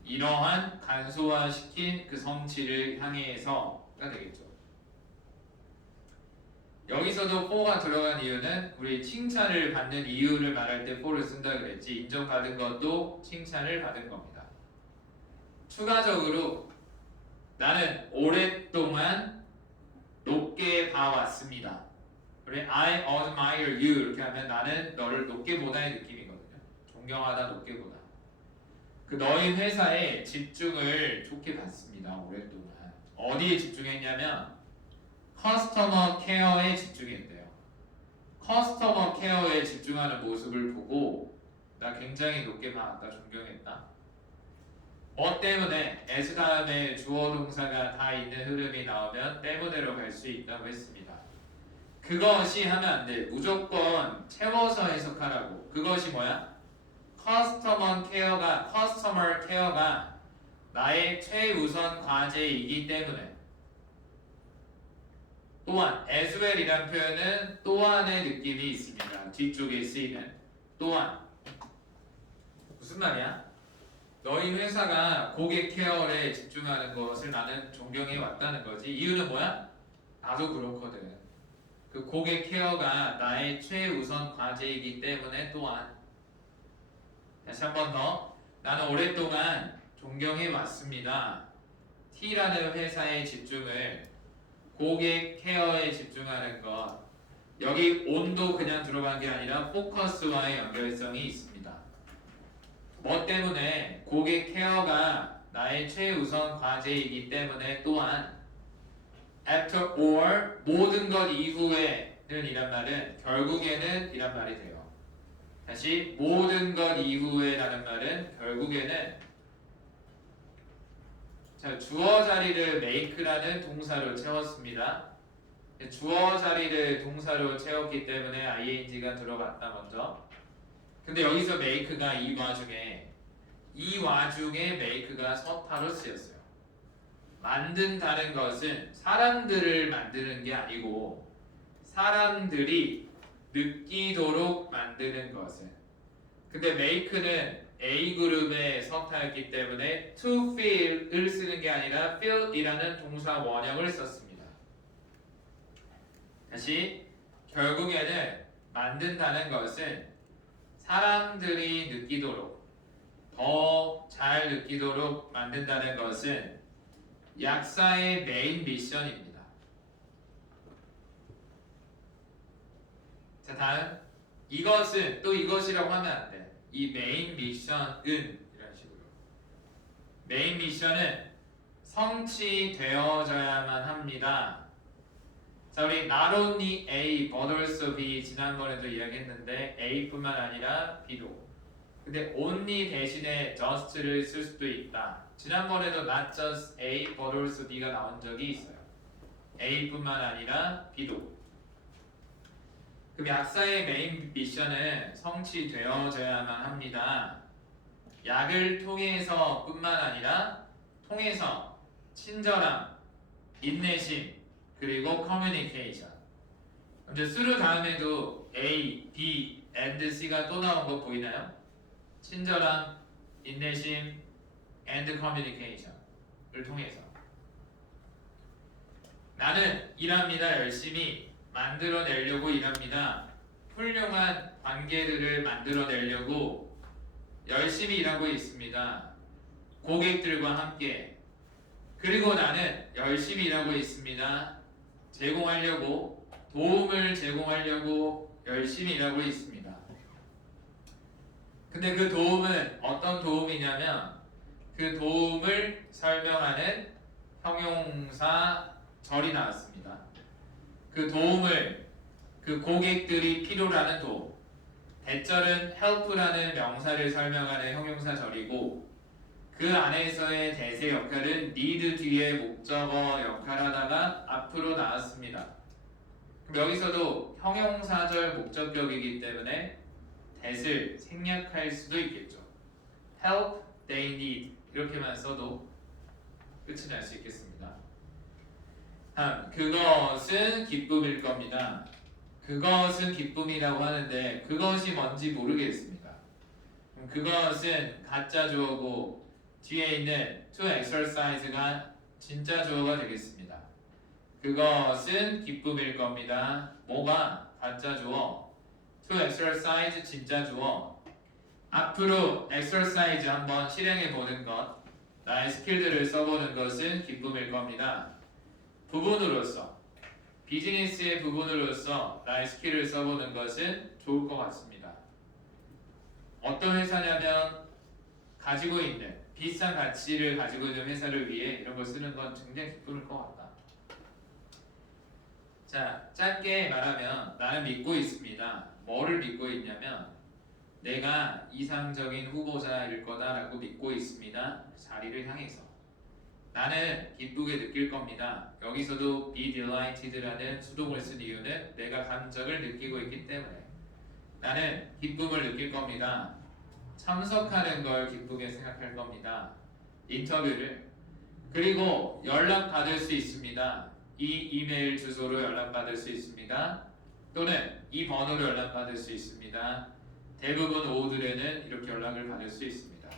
이러한 간소화시킨 그 성취를 향해서가 되겠죠. 여기서도 for가 들어간 이유는 우리 칭찬을 받는 이유를 말할 때 for를 쓴다 그랬지. 인정받은 것도 칭찬을 받은 겁니다. 추가적으로 나는 오랫동안 높게 봐왔습니다. 우리 I admire you 이렇게 하면 나는 너를 높게 보다의 느낌이거든요. 존경하다, 높게 보다. 그 너희 회사에 집중을 좋게 봤습니다. 오랫동안. 어디에 집중했냐면 커스터머 케어에 집중했대요. 커스터머 케어에 집중하는 모습을 보고 나 굉장히 높게 봤다, 존경했다. 뭐 때문에? as 다음에 주어 동사가 다 있는 흐름이 나오면 때문에로 갈 수 있다고 했습니다. 그것이 하면 안 돼. 무조건 채워서 해석하라고. 그것이 뭐야? 커스터머 케어가 나의 최우선 과제이기 때문에. 또한 as well이란 표현은 또한의 느낌이 있습니다. 뒤쪽에 쓰이는 또한. 무슨 말이야? 너희 회사가 고객 케어에 집중하는 것을 나는 존경해 왔다는 거지. 이유는 뭐야? 나도 그렇거든. 그 고객 케어가 나의 최우선 과제이기 때문에 또한 다시 한 번 더 나는 오랫동안 존경해 왔습니다. T라는 회사의 집중을 고객 케어에 집중하는 것 여기 온도 그냥 들어간 게 아니라 포커스와의 연결성이 있습니다. 뭐 때문에? 고객 케어가 나의 최우선 과제이기 때문에 또한 after or 모든 것 이후에는 이란 말은 결국에는 이란 말이 돼요. 다시 모든 것 이후에 라는 말은 결국에는 자, 주어 자리를 make라는 동사로 채웠습니다. 주어 자리를 동사로 채웠기 때문에 ing가 들어갔다 먼저. 근데 여기서 make가 이 와중에 make가 서타로 쓰였어요. 만든다는 것은 사람들을 만드는 게 아니고 사람들이 느끼도록 만드는 것은. 근데 make는 A그룹의 서타였기 때문에 to feel을 쓰는 게 아니라 feel이라는 동사 원형을 썼습니다. 다시 결국에는 만든다는 것은 사람들이 느끼도록 더 잘 느끼도록 만든다는 것은 약사의 메인 미션입니다. 자 다음 이것은 또 이것이라고 하면 안 돼. 이 메인 미션은 이런 식으로 메인 미션은 성취되어져야만 합니다. 자 우리 not only A but also B 지난번에도 이야기했는데 A뿐만 아니라 B도 근데 only 대신에 just를 쓸 수도 있다. 지난번에도 not just A but also B가 나온 적이 있어요. A뿐만 아니라 B도. 그럼 약사의 메인 미션은 성취되어져야만 합니다. 약을 통해서 뿐만 아니라 통해서 친절함, 인내심, 그리고 커뮤니케이션. 이제 through 다음에도 A, B, and C가 또 나온 거 보이나요? 친절함, 인내심, and communication을 통해서 나는 일합니다. 열심히 만들어내려고 일합니다. 훌륭한 관계들을 만들어내려고 열심히 일하고 있습니다. 고객들과 함께. 그리고 나는 열심히 일하고 있습니다. 제공하려고 도움을 제공하려고 열심히 일하고 있습니다. 근데 그 도움은 어떤 도움이냐면 그 도움을 설명하는 형용사 절이 나왔습니다. 그 도움을 그 고객들이 필요로 하는 도움 대절은 help라는 명사를 설명하는 형용사 절이고 그 안에서의 대세 역할은 need 뒤에 목적어 역할하다가 앞으로 나왔습니다. 그럼 여기서도 형용사절 목적격이기 때문에 that을 생략할 수도 있겠죠. help, they need 이렇게만 써도 끝이 날 수 있겠습니다. 그것은 기쁨일 겁니다. 그것은 기쁨이라고 하는데 그것이 뭔지 모르겠습니다. 그것은 가짜 주어고 뒤에 있는 to exercise가 진짜 주어가 되겠습니다. 그것은 기쁨일 겁니다. 뭐가 가짜 주어? to exercise 진짜 주어. 앞으로 exercise 한번 실행해 보는 것, 나의 스킬들을 써보는 것은 기쁨일 겁니다. 부분으로서, 비즈니스의 부분으로서 나의 스킬을 써보는 것은 좋을 것 같습니다. 어떤 회사냐면 가지고 있는 비싼 가치를 가지고 있는 회사를 위해 이런 걸 쓰는 건 굉장히 기쁨일 것 같다. 자, 짧게 말하면 나는 믿고 있습니다. 뭐를 믿고 있냐면 내가 이상적인 후보자일 거다라고 믿고 있습니다. 자리를 향해서 나는 기쁘게 느낄 겁니다. 여기서도 be delighted라는 수동을 쓴 이유는 내가 감정을 느끼고 있기 때문에 나는 기쁨을 느낄 겁니다. 참석하는 걸 기쁘게 생각할 겁니다. 인터뷰를. 그리고 연락받을 수 있습니다. 이 이메일 주소로 연락받을 수 있습니다. 또는 이 번호로 연락받을 수 있습니다. 대부분 오후들에는 이렇게 연락을 받을 수 있습니다.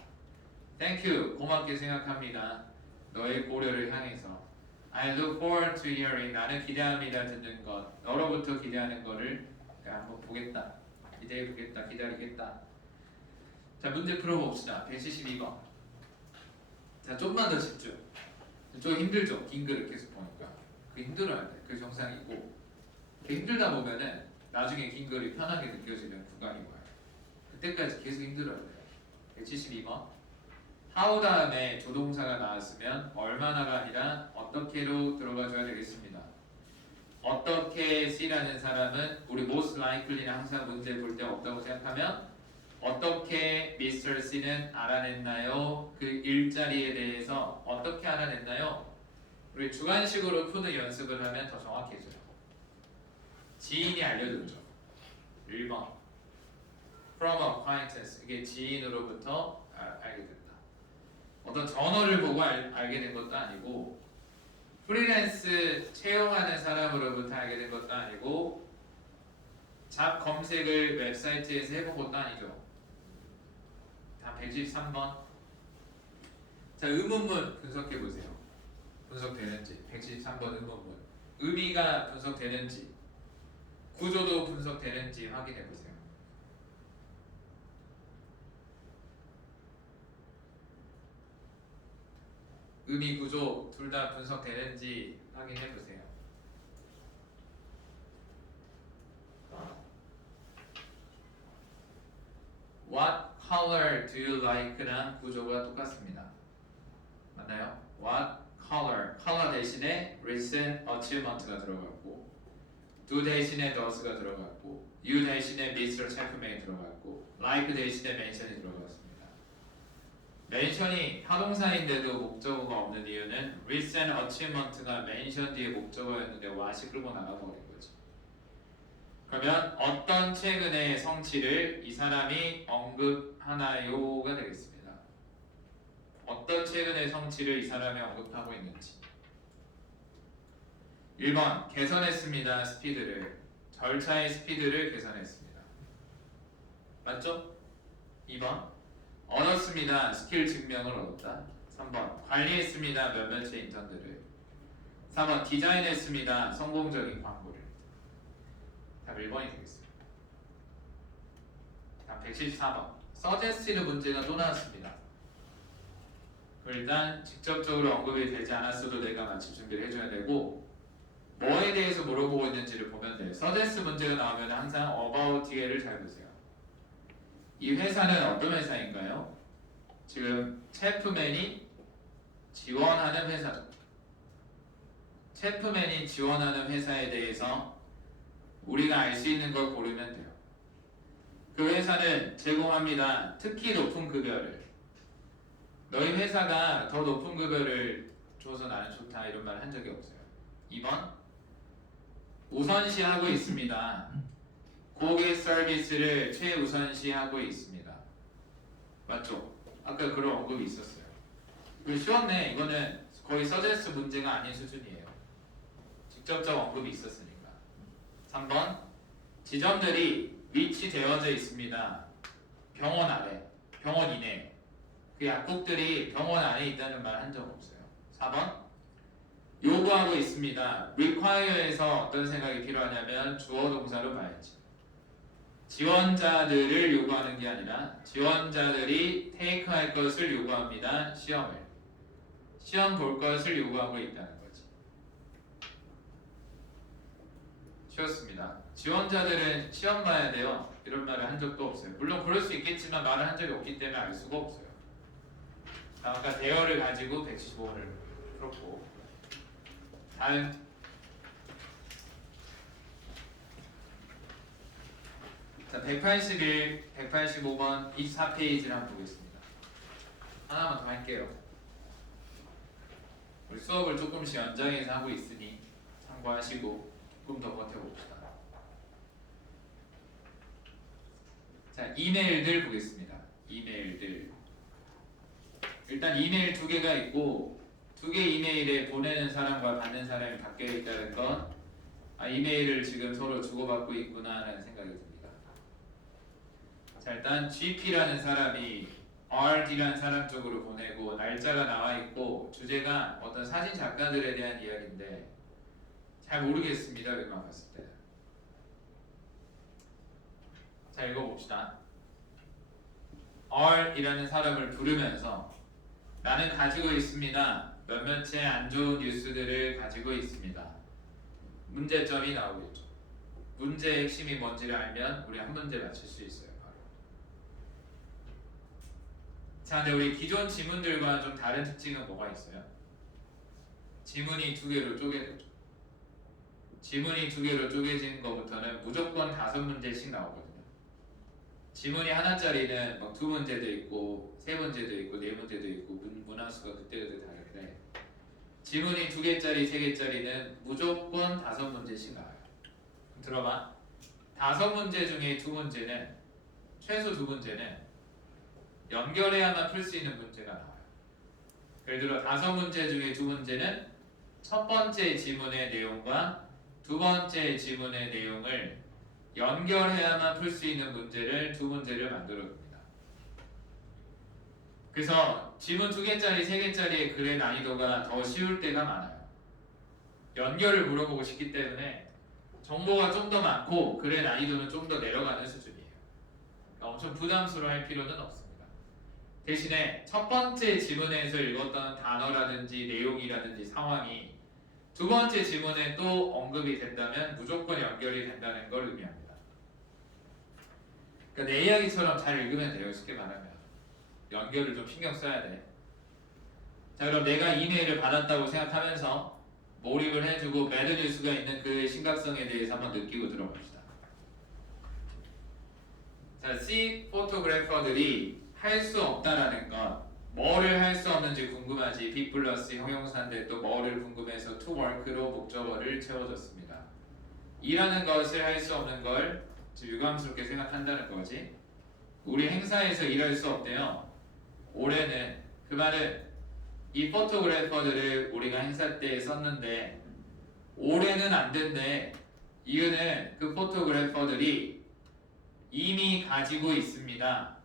Thank you. 고맙게 생각합니다. 너의 고려를 향해서. I look forward to hearing. 나는 기대합니다. 듣는 것. 너로부터 기대하는 거를 내가 한번 보겠다. 기대해 보겠다. 기다리겠다. 자, 문제 풀어봅시다. 172번. 자, 좀만 더 집중. 좀 힘들죠? 긴 글을 계속 보니까. 그 힘들어야 돼. 그 정상이고. 그 힘들다 보면은 나중에 긴 글이 편하게 느껴지는 구간이 와요. 그때까지 계속 힘들어야 돼요. 172번. how 다음에 조동사가 나왔으면 얼마나가 아니라 어떻게로 들어가줘야 되겠습니다. 어떻게 C라는 사람은 우리 most likely는 항상 문제 볼 때 없다고 생각하면 어떻게 Mr. C는 알아냈나요? 그 일자리에 대해서 어떻게 알아냈나요? 우리 주관식으로 푸는 연습을 하면 더 정확해져요. 지인이 알려줬죠. 1번 From acquaintance. 이게 지인으로부터 알게 된다. 어떤 전어를 보고 알게 된 것도 아니고 프리랜스 채용하는 사람으로부터 알게 된 것도 아니고 잡 검색을 웹사이트에서 해본 것도 아니죠. 다 113번. 자, 의문문 분석해 보세요. 분석되는지. 113번 의문문. 의미가 분석되는지, 구조도 분석되는지 확인해 보세요. 의미, 구조 둘 다 분석되는지 확인해 보세요. What color do you like랑 구조가 똑같습니다. 맞나요? What color, color 대신에 recent achievement가 들어갔고, do 대신에 does가 들어갔고, you 대신에 Mr. Chapman이 들어갔고, like 대신에 mention이 들어갔습니다. mention이 타동사인데도 목적어가 없는 이유는 recent achievement가 mention 뒤에 목적어였는데 what이 끌고 나가버린 거지. 그러면 어떤 최근의 성취를 이 사람이 언급하나요가 되겠습니다. 어떤 최근의 성취를 이 사람이 언급하고 있는지. 1번 개선했습니다. 스피드를. 절차의 스피드를 개선했습니다. 맞죠? 2번 얻었습니다. 스킬 증명을 얻었다. 3번 관리했습니다. 몇몇의 인턴들을. 4번 디자인했습니다. 성공적인 광고를. 답 1번이 되겠습니다. 답 174번 서제스티드 문제가 또 나왔습니다. 일단 직접적으로 언급이 되지 않았어도 내가 마침 준비를 해줘야 되고 뭐에 대해서 물어보고 있는지를 보면 돼요. 서제스트 문제가 나오면 항상 about 뒤에를 잘 보세요. 이 회사는 어떤 회사인가요? 지금 체프맨이 지원하는 회사죠. 체프맨이 지원하는 회사에 대해서 우리가 알 수 있는 걸 고르면 돼요. 그 회사는 제공합니다. 특히 높은 급여를. 너희 회사가 더 높은 급여를 줘서 나는 좋다 이런 말 한 적이 없어요. 2번 우선시하고 있습니다. 고객 서비스를 최우선시하고 있습니다. 맞죠? 아까 그런 언급이 있었어요. 이거 쉬웠네. 이거는 거의 서제스 문제가 아닌 수준이에요. 직접적 언급이 있었으니까. 3번 지점들이 위치되어져 있습니다. 병원 아래, 병원 이내. 그 약국들이 병원 안에 있다는 말 한 적 없어요. 4번 요구하고 있습니다. require에서 어떤 생각이 필요하냐면 주어 동사로 봐야지. 지원자들을 요구하는 게 아니라 지원자들이 테이크할 것을 요구합니다. 시험을. 시험 볼 것을 요구하고 있다는 거지. 쉬웠습니다. 지원자들은 시험 봐야 돼요. 이런 말을 한 적도 없어요. 물론 그럴 수 있겠지만 말을 한 적이 없기 때문에 알 수가 없어요. 아까 대어를 가지고 175번을 풀었고 다음 자 181, 185번 24페이지를 한번 보겠습니다. 하나만 더 할게요. 우리 수업을 조금씩 연장해서 하고 있으니 참고하시고 조금 더 버텨봅시다. 자 이메일들 보겠습니다. 이메일들 일단 이메일 두 개가 있고 두 개 이메일에 보내는 사람과 받는 사람이 바뀌어 있다는 건 이메일을 지금 서로 주고받고 있구나 라는 생각이 듭니다. 자 일단 GP라는 사람이 RD라는 사람 쪽으로 보내고 날짜가 나와 있고 주제가 어떤 사진 작가들에 대한 이야기인데 잘 모르겠습니다. 이것만 봤을 때. 자, 읽어봅시다. R이라는 사람을 부르면서 나는 가지고 있습니다. 몇몇의 안 좋은 뉴스들을 가지고 있습니다. 문제점이 나오겠죠. 문제의 핵심이 뭔지를 알면 우리 한 문제 맞출 수 있어요. 바로. 자, 근데 우리 기존 지문들과 좀 다른 특징은 뭐가 있어요? 지문이 두 개로 쪼개졌죠. 지문이 두 개로 쪼개진 것부터는 무조건 5문제씩 나오거든요. 지문이 하나짜리는 막 2문제도 있고 3문제도 있고 4문제도 있고 문항수가 그때그때 다른데 지문이 2개짜리 3개짜리는 무조건 5문제씩 나와요. 그럼 들어봐. 5문제 중에 2문제는 최소 2문제는 연결해야만 풀 수 있는 문제가 나와요. 예를 들어 5문제 중에 2문제는 첫 번째 지문의 내용과 두 번째 지문의 내용을 연결해야만 풀 수 있는 문제를 2문제를 만들어줍니다. 그래서 지문 2개짜리, 3개짜리의 글의 난이도가 더 쉬울 때가 많아요. 연결을 물어보고 싶기 때문에 정보가 좀 더 많고 글의 난이도는 좀 더 내려가는 수준이에요. 그러니까 엄청 부담스러워할 필요는 없습니다. 대신에 첫 번째 지문에서 읽었던 단어라든지 내용이라든지 상황이 두 번째 지문에 또 언급이 된다면 무조건 연결이 된다는 걸 의미합니다. 그러니까 내 이야기처럼 잘 읽으면 돼요. 쉽게 말하면. 연결을 좀 신경 써야 돼. 자, 그럼 내가 이메일을 받았다고 생각하면서 몰입을 해주고 매드 뉴스가 있는 그 심각성에 대해서 한번 느끼고 들어봅시다. 자, C 포토그래퍼들이 할 수 없다라는 것, 뭐를 할 수 없는지 궁금하지. be 플러스 형용사인데 또 뭐를 궁금해서 to work로 목적어를 채워줬습니다. 일하는 것을 할 수 없는 걸 유감스럽게 생각한다는 거지. 우리 행사에서 일할 수 없대요. 올해는 그 말은 이 포토그래퍼들을 우리가 행사 때 썼는데 올해는 안 된대. 이유는 그 포토그래퍼들이 이미 가지고 있습니다.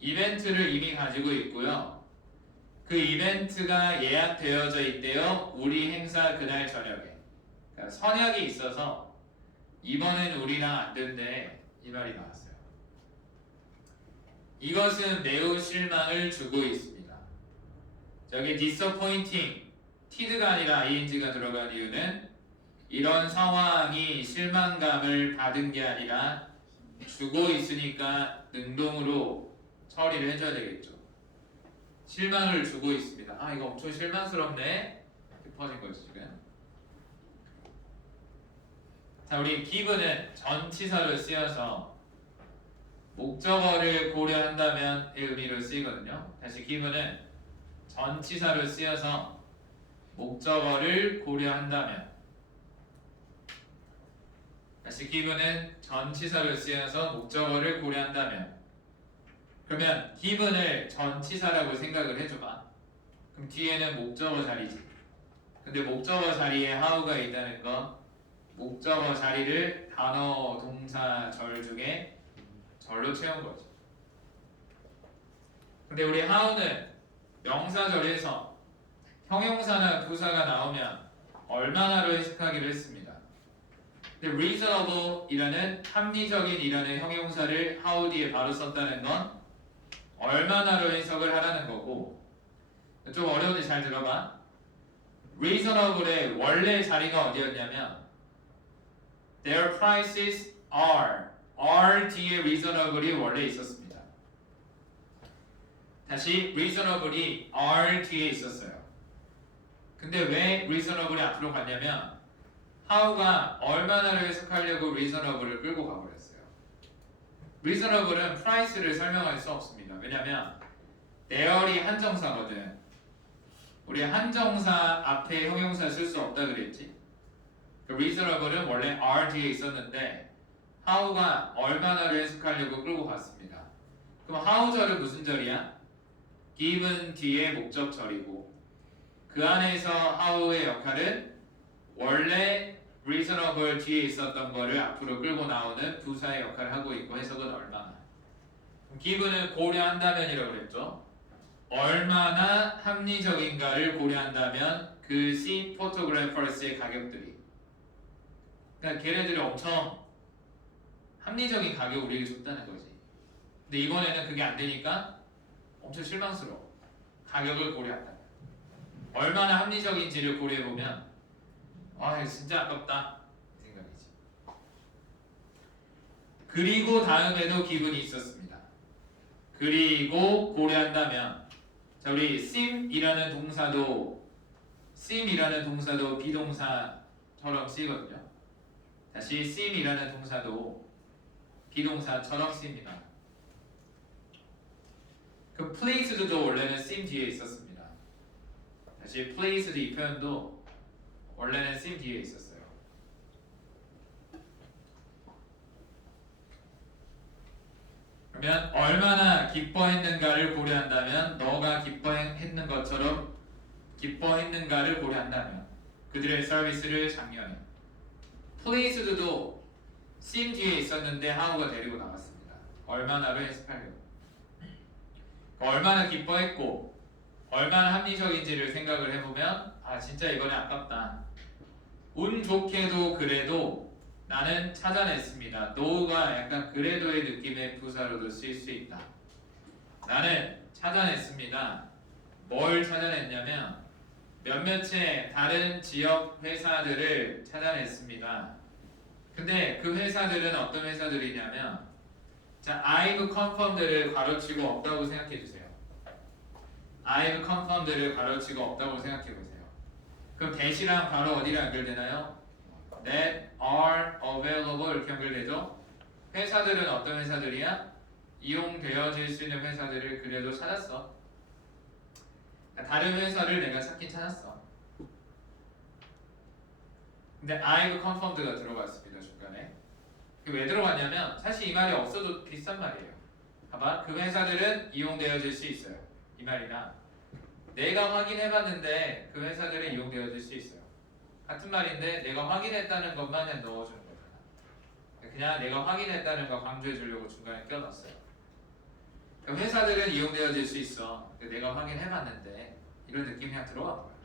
이벤트를 이미 가지고 있고요. 그 이벤트가 예약되어져 있대요. 우리 행사 그날 저녁에. 그러니까 선약이 있어서 이번엔 우리랑 안 된대. 이 말이 나왔어요. 이것은 매우 실망을 주고 있습니다. 저기 disappointing, tid가 아니라 ing가 들어간 이유는 이런 상황이 실망감을 받은 게 아니라 주고 있으니까 능동으로 처리를 해줘야 되겠죠. 실망을 주고 있습니다. 아, 이거 엄청 실망스럽네. 이렇게 퍼진 거지 지금. 자, 우리 give는 전치사로 쓰여서 목적어를 고려한다면 의 의미로 쓰이거든요. 다시 give는 전치사로 쓰여서 목적어를 고려한다면, 다시 give는 전치사로 쓰여서 목적어를 고려한다면. 그러면 given을 전치사라고 생각을 해줘봐. 그럼 뒤에는 목적어 자리지. 근데 목적어 자리에 how가 있다는 건 목적어 자리를 단어, 동사, 절 중에 절로 채운 거죠. 근데 우리 how는 명사절에서 형용사나 부사가 나오면 얼마나로 해석하기로 했습니다. 근데 reasonable이라는 합리적인이라는 형용사를 how 뒤에 바로 썼다는 건 얼마나로 해석을 하라는 거고, 좀 어려운데 잘 들어봐. reasonable의 원래 자리가 어디였냐면 their prices are 뒤에 reasonable이 원래 있었습니다. 다시 reasonable이 are 뒤에 있었어요. 근데 왜 reasonable이 앞으로 갔냐면 how가 얼마나로 해석하려고 reasonable을 끌고 가버렸어요. reasonable은 price를 설명할 수 없습니다. 왜냐면 there이 한정사거든. 우리 한정사 앞에 형용사 쓸 수 없다 그랬지. reasonable은 원래 are 뒤에 있었는데 how가 얼마나를 해석하려고 끌고 갔습니다. 그럼 how 절은 무슨 절이야? given 뒤에 목적절이고, 그 안에서 how의 역할은 원래 reasonable 뒤에 있었던 거를 앞으로 끌고 나오는 부사의 역할을 하고 있고, 해석은 얼마나. 기분을 고려한다면이라고 그랬죠. 얼마나 합리적인가를 고려한다면 그 C photographers 가격들이, 그러니까 걔네들이 엄청 합리적인 가격을 우리에게 줬다는 거지. 근데 이번에는 그게 안 되니까 엄청 실망스러워. 가격을 고려한다. 얼마나 합리적인지를 고려해보면 아 진짜 아깝다 이 생각이지. 그리고 다음에도 기분이 있었습니다. 그리고 고려한다면, 자 우리 seem이라는 동사도 비동사처럼 쓰이거든요. 다시 seem이라는 동사도 비동사처럼 쓰입니다. 그 pleased도 원래는 seem 뒤에 있었습니다. 다시 pleased 이 표현도 원래는 seem 뒤에 있었어요. 그러면 얼마나 기뻐했는가를 고려한다면, 너가 기뻐했는가를 고려한다면 그들의 서비스를 작년에, pleased도 seem 뒤에 있었는데 how가 데리고 나갔습니다. 얼마나로 해석하려고. 얼마나 기뻐했고 얼마나 합리적인지를 생각을 해보면 아 진짜 이번에 아깝다. 운 좋게도 그래도 나는 찾아냈습니다. no가 약간 그래도의 느낌의 부사로도 쓰일 수 있다. 나는 찾아냈습니다. 뭘 찾아냈냐면 몇몇의 다른 지역 회사들을 찾아냈습니다. 근데 그 회사들은 어떤 회사들이냐면, 자, I've confirmed를 가로치고 없다고 생각해주세요. I've confirmed를 가로치고 없다고 생각해보세요. 그럼 that이랑 바로 어디랑 연결되나요? That are available 이렇게 연결되죠? 회사들은 어떤 회사들이야? 이용되어질 수 있는 회사들을 그래도 찾았어. 다른 회사를 내가 찾긴 찾았어. 근데 I've confirmed가 들어갔습니다. 중간에. 왜 들어갔냐면 사실 이 말이 없어도 비슷한 말이에요. 봐봐, 그 회사들은 이용되어질 수 있어요. 이 말이나 내가 확인해봤는데 그 회사들은 이용되어질 수 있어요. 같은 말인데 내가 확인했다는 것만 그냥 넣어주는 거잖아. 그냥 내가 확인했다는 거 강조해주려고 중간에 껴넣었어요. 그 회사들은 이용되어질 수 있어. 내가 확인해봤는데 이런 느낌이 그냥 들어간 거야.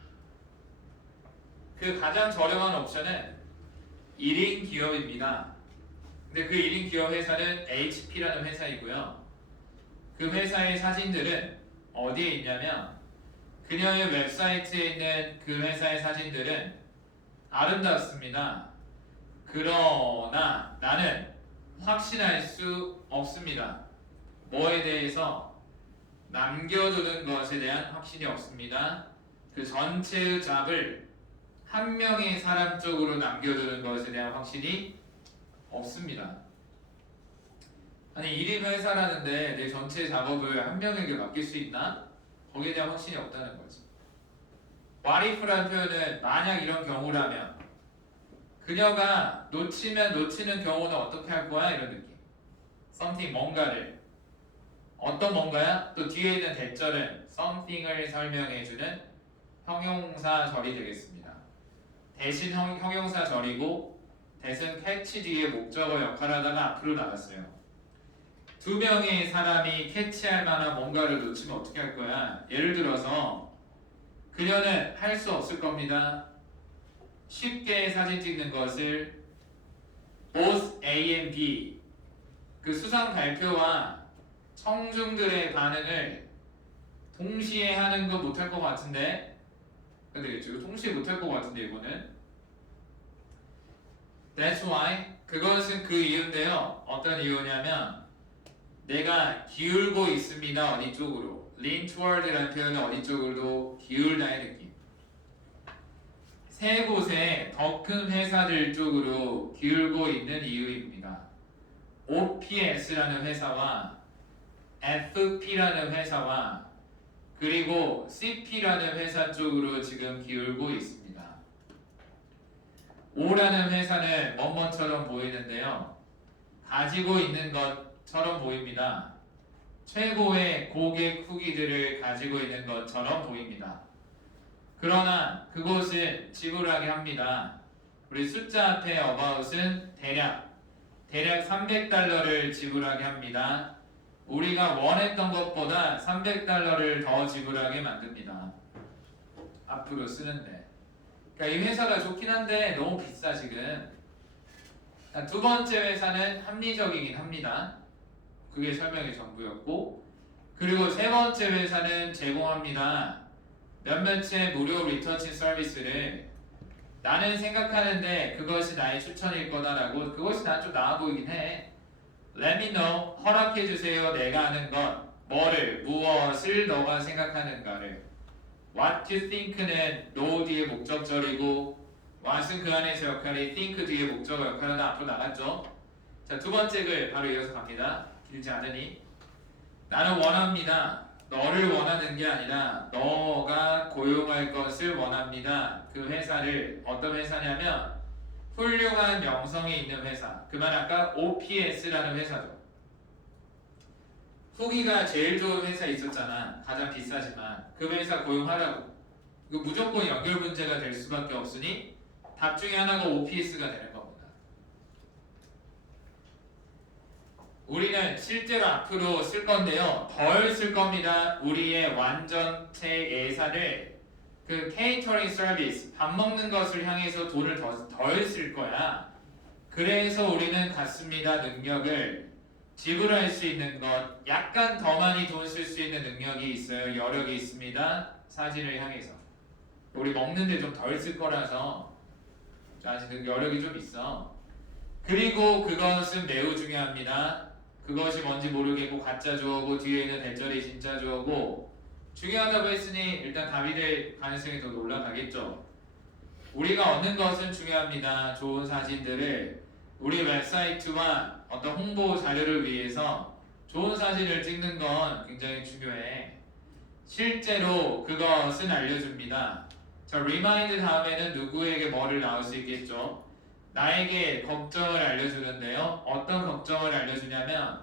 그 가장 저렴한 옵션은 1인 기업입니다. 근데 그 1인 기업 회사는 HP라는 회사이고요. 그 회사의 사진들은 어디에 있냐면 그녀의 웹사이트에 있는 그 회사의 사진들은 아름답습니다. 그러나 나는 확신할 수 없습니다. 뭐에 대해서? 남겨두는 것에 대한 확신이 없습니다. 그 전체의 잡을 한 명의 사람 쪽으로 남겨두는 것에 대한 확신이 없습니다. 아니 1인 회사라는데 내 전체 작업을 한 명에게 맡길 수 있나? 거기에 대한 확신이 없다는 거지. What if라는 표현은 만약 이런 경우라면, 그녀가 놓치는 경우는 어떻게 할 거야? 이런 느낌. something 뭔가를, 어떤 뭔가야? 또 뒤에 있는 대절은 something을 설명해주는 형용사절이 되겠습니다. 대신 형용사절이고 대신 catch 뒤에 목적어 역할을 하다가 앞으로 나갔어요. 두 명의 사람이 캐치할 만한 뭔가를 놓치면 어떻게 할 거야? 예를 들어서 그녀는 할 수 없을 겁니다. 쉽게 사진 찍는 것을 both A and B, 그 수상 발표와 청중들의 반응을 동시에 하는 거 못할 것 같은데, 되겠죠? 동시에 못할 것 같은데 이거는. That's why, 그것은 그 이유인데요. 어떤 이유냐면 내가 기울고 있습니다. 어디 쪽으로? lean toward라는 표현은 어디 쪽으로 기울다의 느낌. 세 곳의 더 큰 회사들 쪽으로 기울고 있는 이유입니다. OPS라는 회사와 FP라는 회사와 그리고 CP라는 회사 쪽으로 지금 기울고 있습니다. O라는 회사는 뭐뭐처럼 보이는데요. 가지고 있는 것처럼 보입니다. 최고의 고객 후기들을 가지고 있는 것처럼 보입니다. 그러나 그곳은 지불하게 합니다. 우리 숫자 앞에 about은 대략 $300를 지불하게 합니다. 우리가 원했던 것보다 $300를 더 지불하게 만듭니다. 앞으로 쓰는데. 그러니까 이 회사가 좋긴 한데 너무 비싸 지금. 두 번째 회사는 합리적이긴 합니다. 그게 설명의 전부였고, 그리고 세 번째 회사는 제공합니다. 몇몇의 무료 리서치 서비스를 나는 생각하는데 그것이 나의 추천일 거다라고. 그것이 난 좀 나아 보이긴 해. Let me know. 허락해 주세요. 내가 아는 것. 뭐를, 무엇을 너가 생각하는가를. What you think는 know 뒤에 목적절이고, what은 그 안에서 역할이, think 뒤에 목적어 역할은 앞으로 나갔죠. 자, 두 번째 글 바로 이어서 갑니다. 길지 않으니. 나는 원합니다. 너를 원하는 게 아니라 너가 고용할 것을 원합니다. 그 회사를 어떤 회사냐면 훌륭한 명성이 있는 회사. 그 말 아까 OPS라는 회사죠. 후기가 제일 좋은 회사 있었잖아. 가장 비싸지만 그 회사 고용하라고. 이거 무조건 연결 문제가 될 수밖에 없으니 답 중에 하나가 OPS가 되는 겁니다. 우리는 실제로 앞으로 쓸 건데요. 덜 쓸 겁니다. 우리의 완전체 예산을 그 케이터링 서비스, 밥 먹는 것을 향해서 돈을 덜 쓸 거야. 그래서 우리는 갖습니다. 능력을 지불할 수 있는 것, 약간 더 많이 돈 쓸 수 있는 능력이 있어요. 여력이 있습니다. 사진을 향해서. 우리 먹는데 좀 덜 쓸 거라서 아직 여력이 좀 있어. 그리고 그것은 매우 중요합니다. 그것이 뭔지 모르겠고 가짜 주어고 뒤에 있는 대절이 진짜 주어고 중요하다고 했으니 일단 답이 될 가능성이 더 올라가겠죠. 우리가 얻는 것은 중요합니다. 좋은 사진들을 우리 웹사이트와 어떤 홍보 자료를 위해서 좋은 사진을 찍는 건 굉장히 중요해. 실제로 그것은 알려줍니다. 자, remind 다음에는 누구에게 뭐를 나올 수 있겠죠. 나에게 걱정을 알려주는데요. 어떤 걱정을 알려주냐면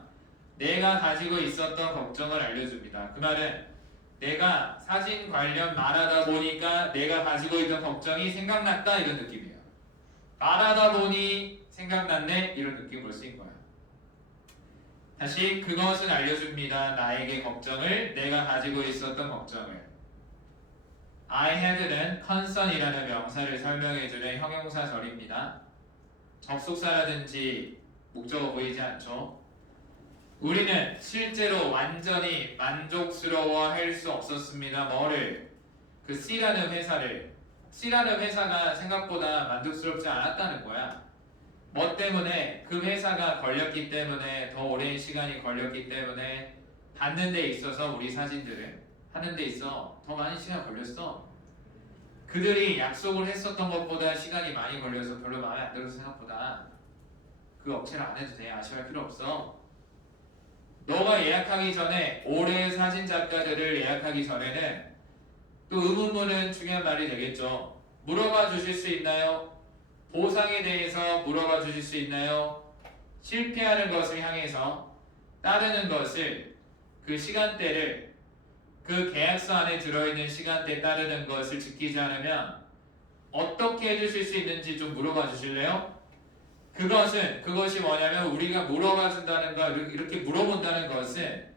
내가 가지고 있었던 걱정을 알려줍니다. 그 말은 내가 사진 관련 말하다 보니까 내가 가지고 있던 걱정이 생각났다 이런 느낌이에요. 말하다 보니 생각났네 이런 느낌으로 쓰인 거야. 다시 그것은 알려줍니다. 나에게 걱정을, 내가 가지고 있었던 걱정을. I had는 concern이라는 명사를 설명해주는 형용사절입니다. 접속사라든지 목적어 보이지 않죠? 우리는 실제로 완전히 만족스러워 할 수 없었습니다. 뭐를? 그 C라는 회사를. C라는 회사가 생각보다 만족스럽지 않았다는 거야. 뭐 때문에? 그 회사가 걸렸기 때문에, 더 오랜 시간이 걸렸기 때문에 받는 데 있어서 우리 사진들을 하는 데 있어 더 많은 시간이 걸렸어. 그들이 약속을 했었던 것보다 시간이 많이 걸려서 별로 마음에 안 들어서 생각보다 그 업체를 안 해도 돼. 아쉬워할 필요 없어. 너가 예약하기 전에 올해 사진 작가들을 예약하기 전에는 또 의문문은 중요한 말이 되겠죠. 물어봐 주실 수 있나요? 보상에 대해서 물어봐 주실 수 있나요? 실패하는 것을 향해서 따르는 것을 그 시간대를 그 계약서 안에 들어있는 시간대에 따르는 것을 지키지 않으면 어떻게 해주실 수 있는지 좀 물어봐 주실래요? 그것이 뭐냐면 우리가 물어봐 준다는 거, 이렇게 물어본다는 것은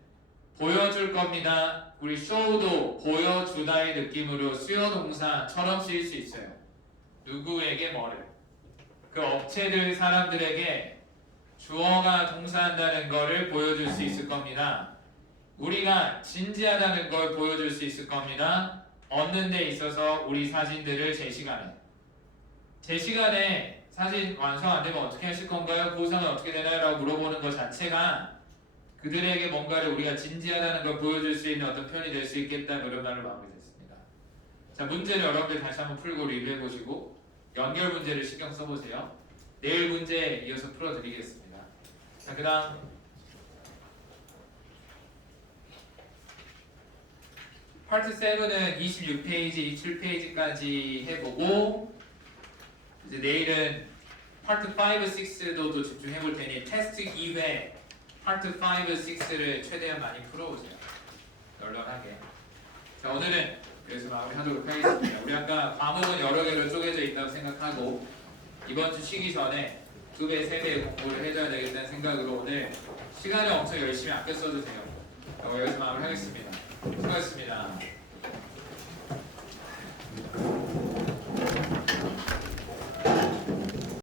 보여줄 겁니다. 우리 show도 보여주다의 느낌으로 수요 동사처럼 쓰일 수 있어요. 누구에게 뭐를. 그 업체들 사람들에게 주어가 동사한다는 것을 보여줄 수 있을 겁니다. 우리가 진지하다는 걸 보여줄 수 있을 겁니다. 얻는 데 있어서 우리 사진들을 제 시간에 사진 완성 안 되면 어떻게 하실 건가요? 보상은 어떻게 되나요? 라고 물어보는 것 자체가 그들에게 뭔가를 우리가 진지하다는 걸 보여줄 수 있는 어떤 표현이 될 수 있겠다. 그런 말로 마무리됐습니다. 자, 문제를 여러분들 다시 한번 풀고 리뷰해 보시고 연결 문제를 신경 써보세요. 내일 문제 이어서 풀어드리겠습니다. 자, 그 다음 파트 7은 26페이지, 27페이지까지 해보고 이제 내일은 파트 5, 6도 또 집중해볼 테니 테스트 2회 파트 5, 6를 최대한 많이 풀어보세요. 널널하게. 자, 오늘은 그래서 마무리하도록 하겠습니다. 우리 아까 과목은 여러 개로 쪼개져 있다고 생각하고 이번 주 쉬기 전에 2배, 3배 공부를 해줘야 되겠다는 생각으로 오늘 시간을 엄청 열심히 아껴 써주세요. 여기서 마무리하겠습니다. 수고하셨습니다.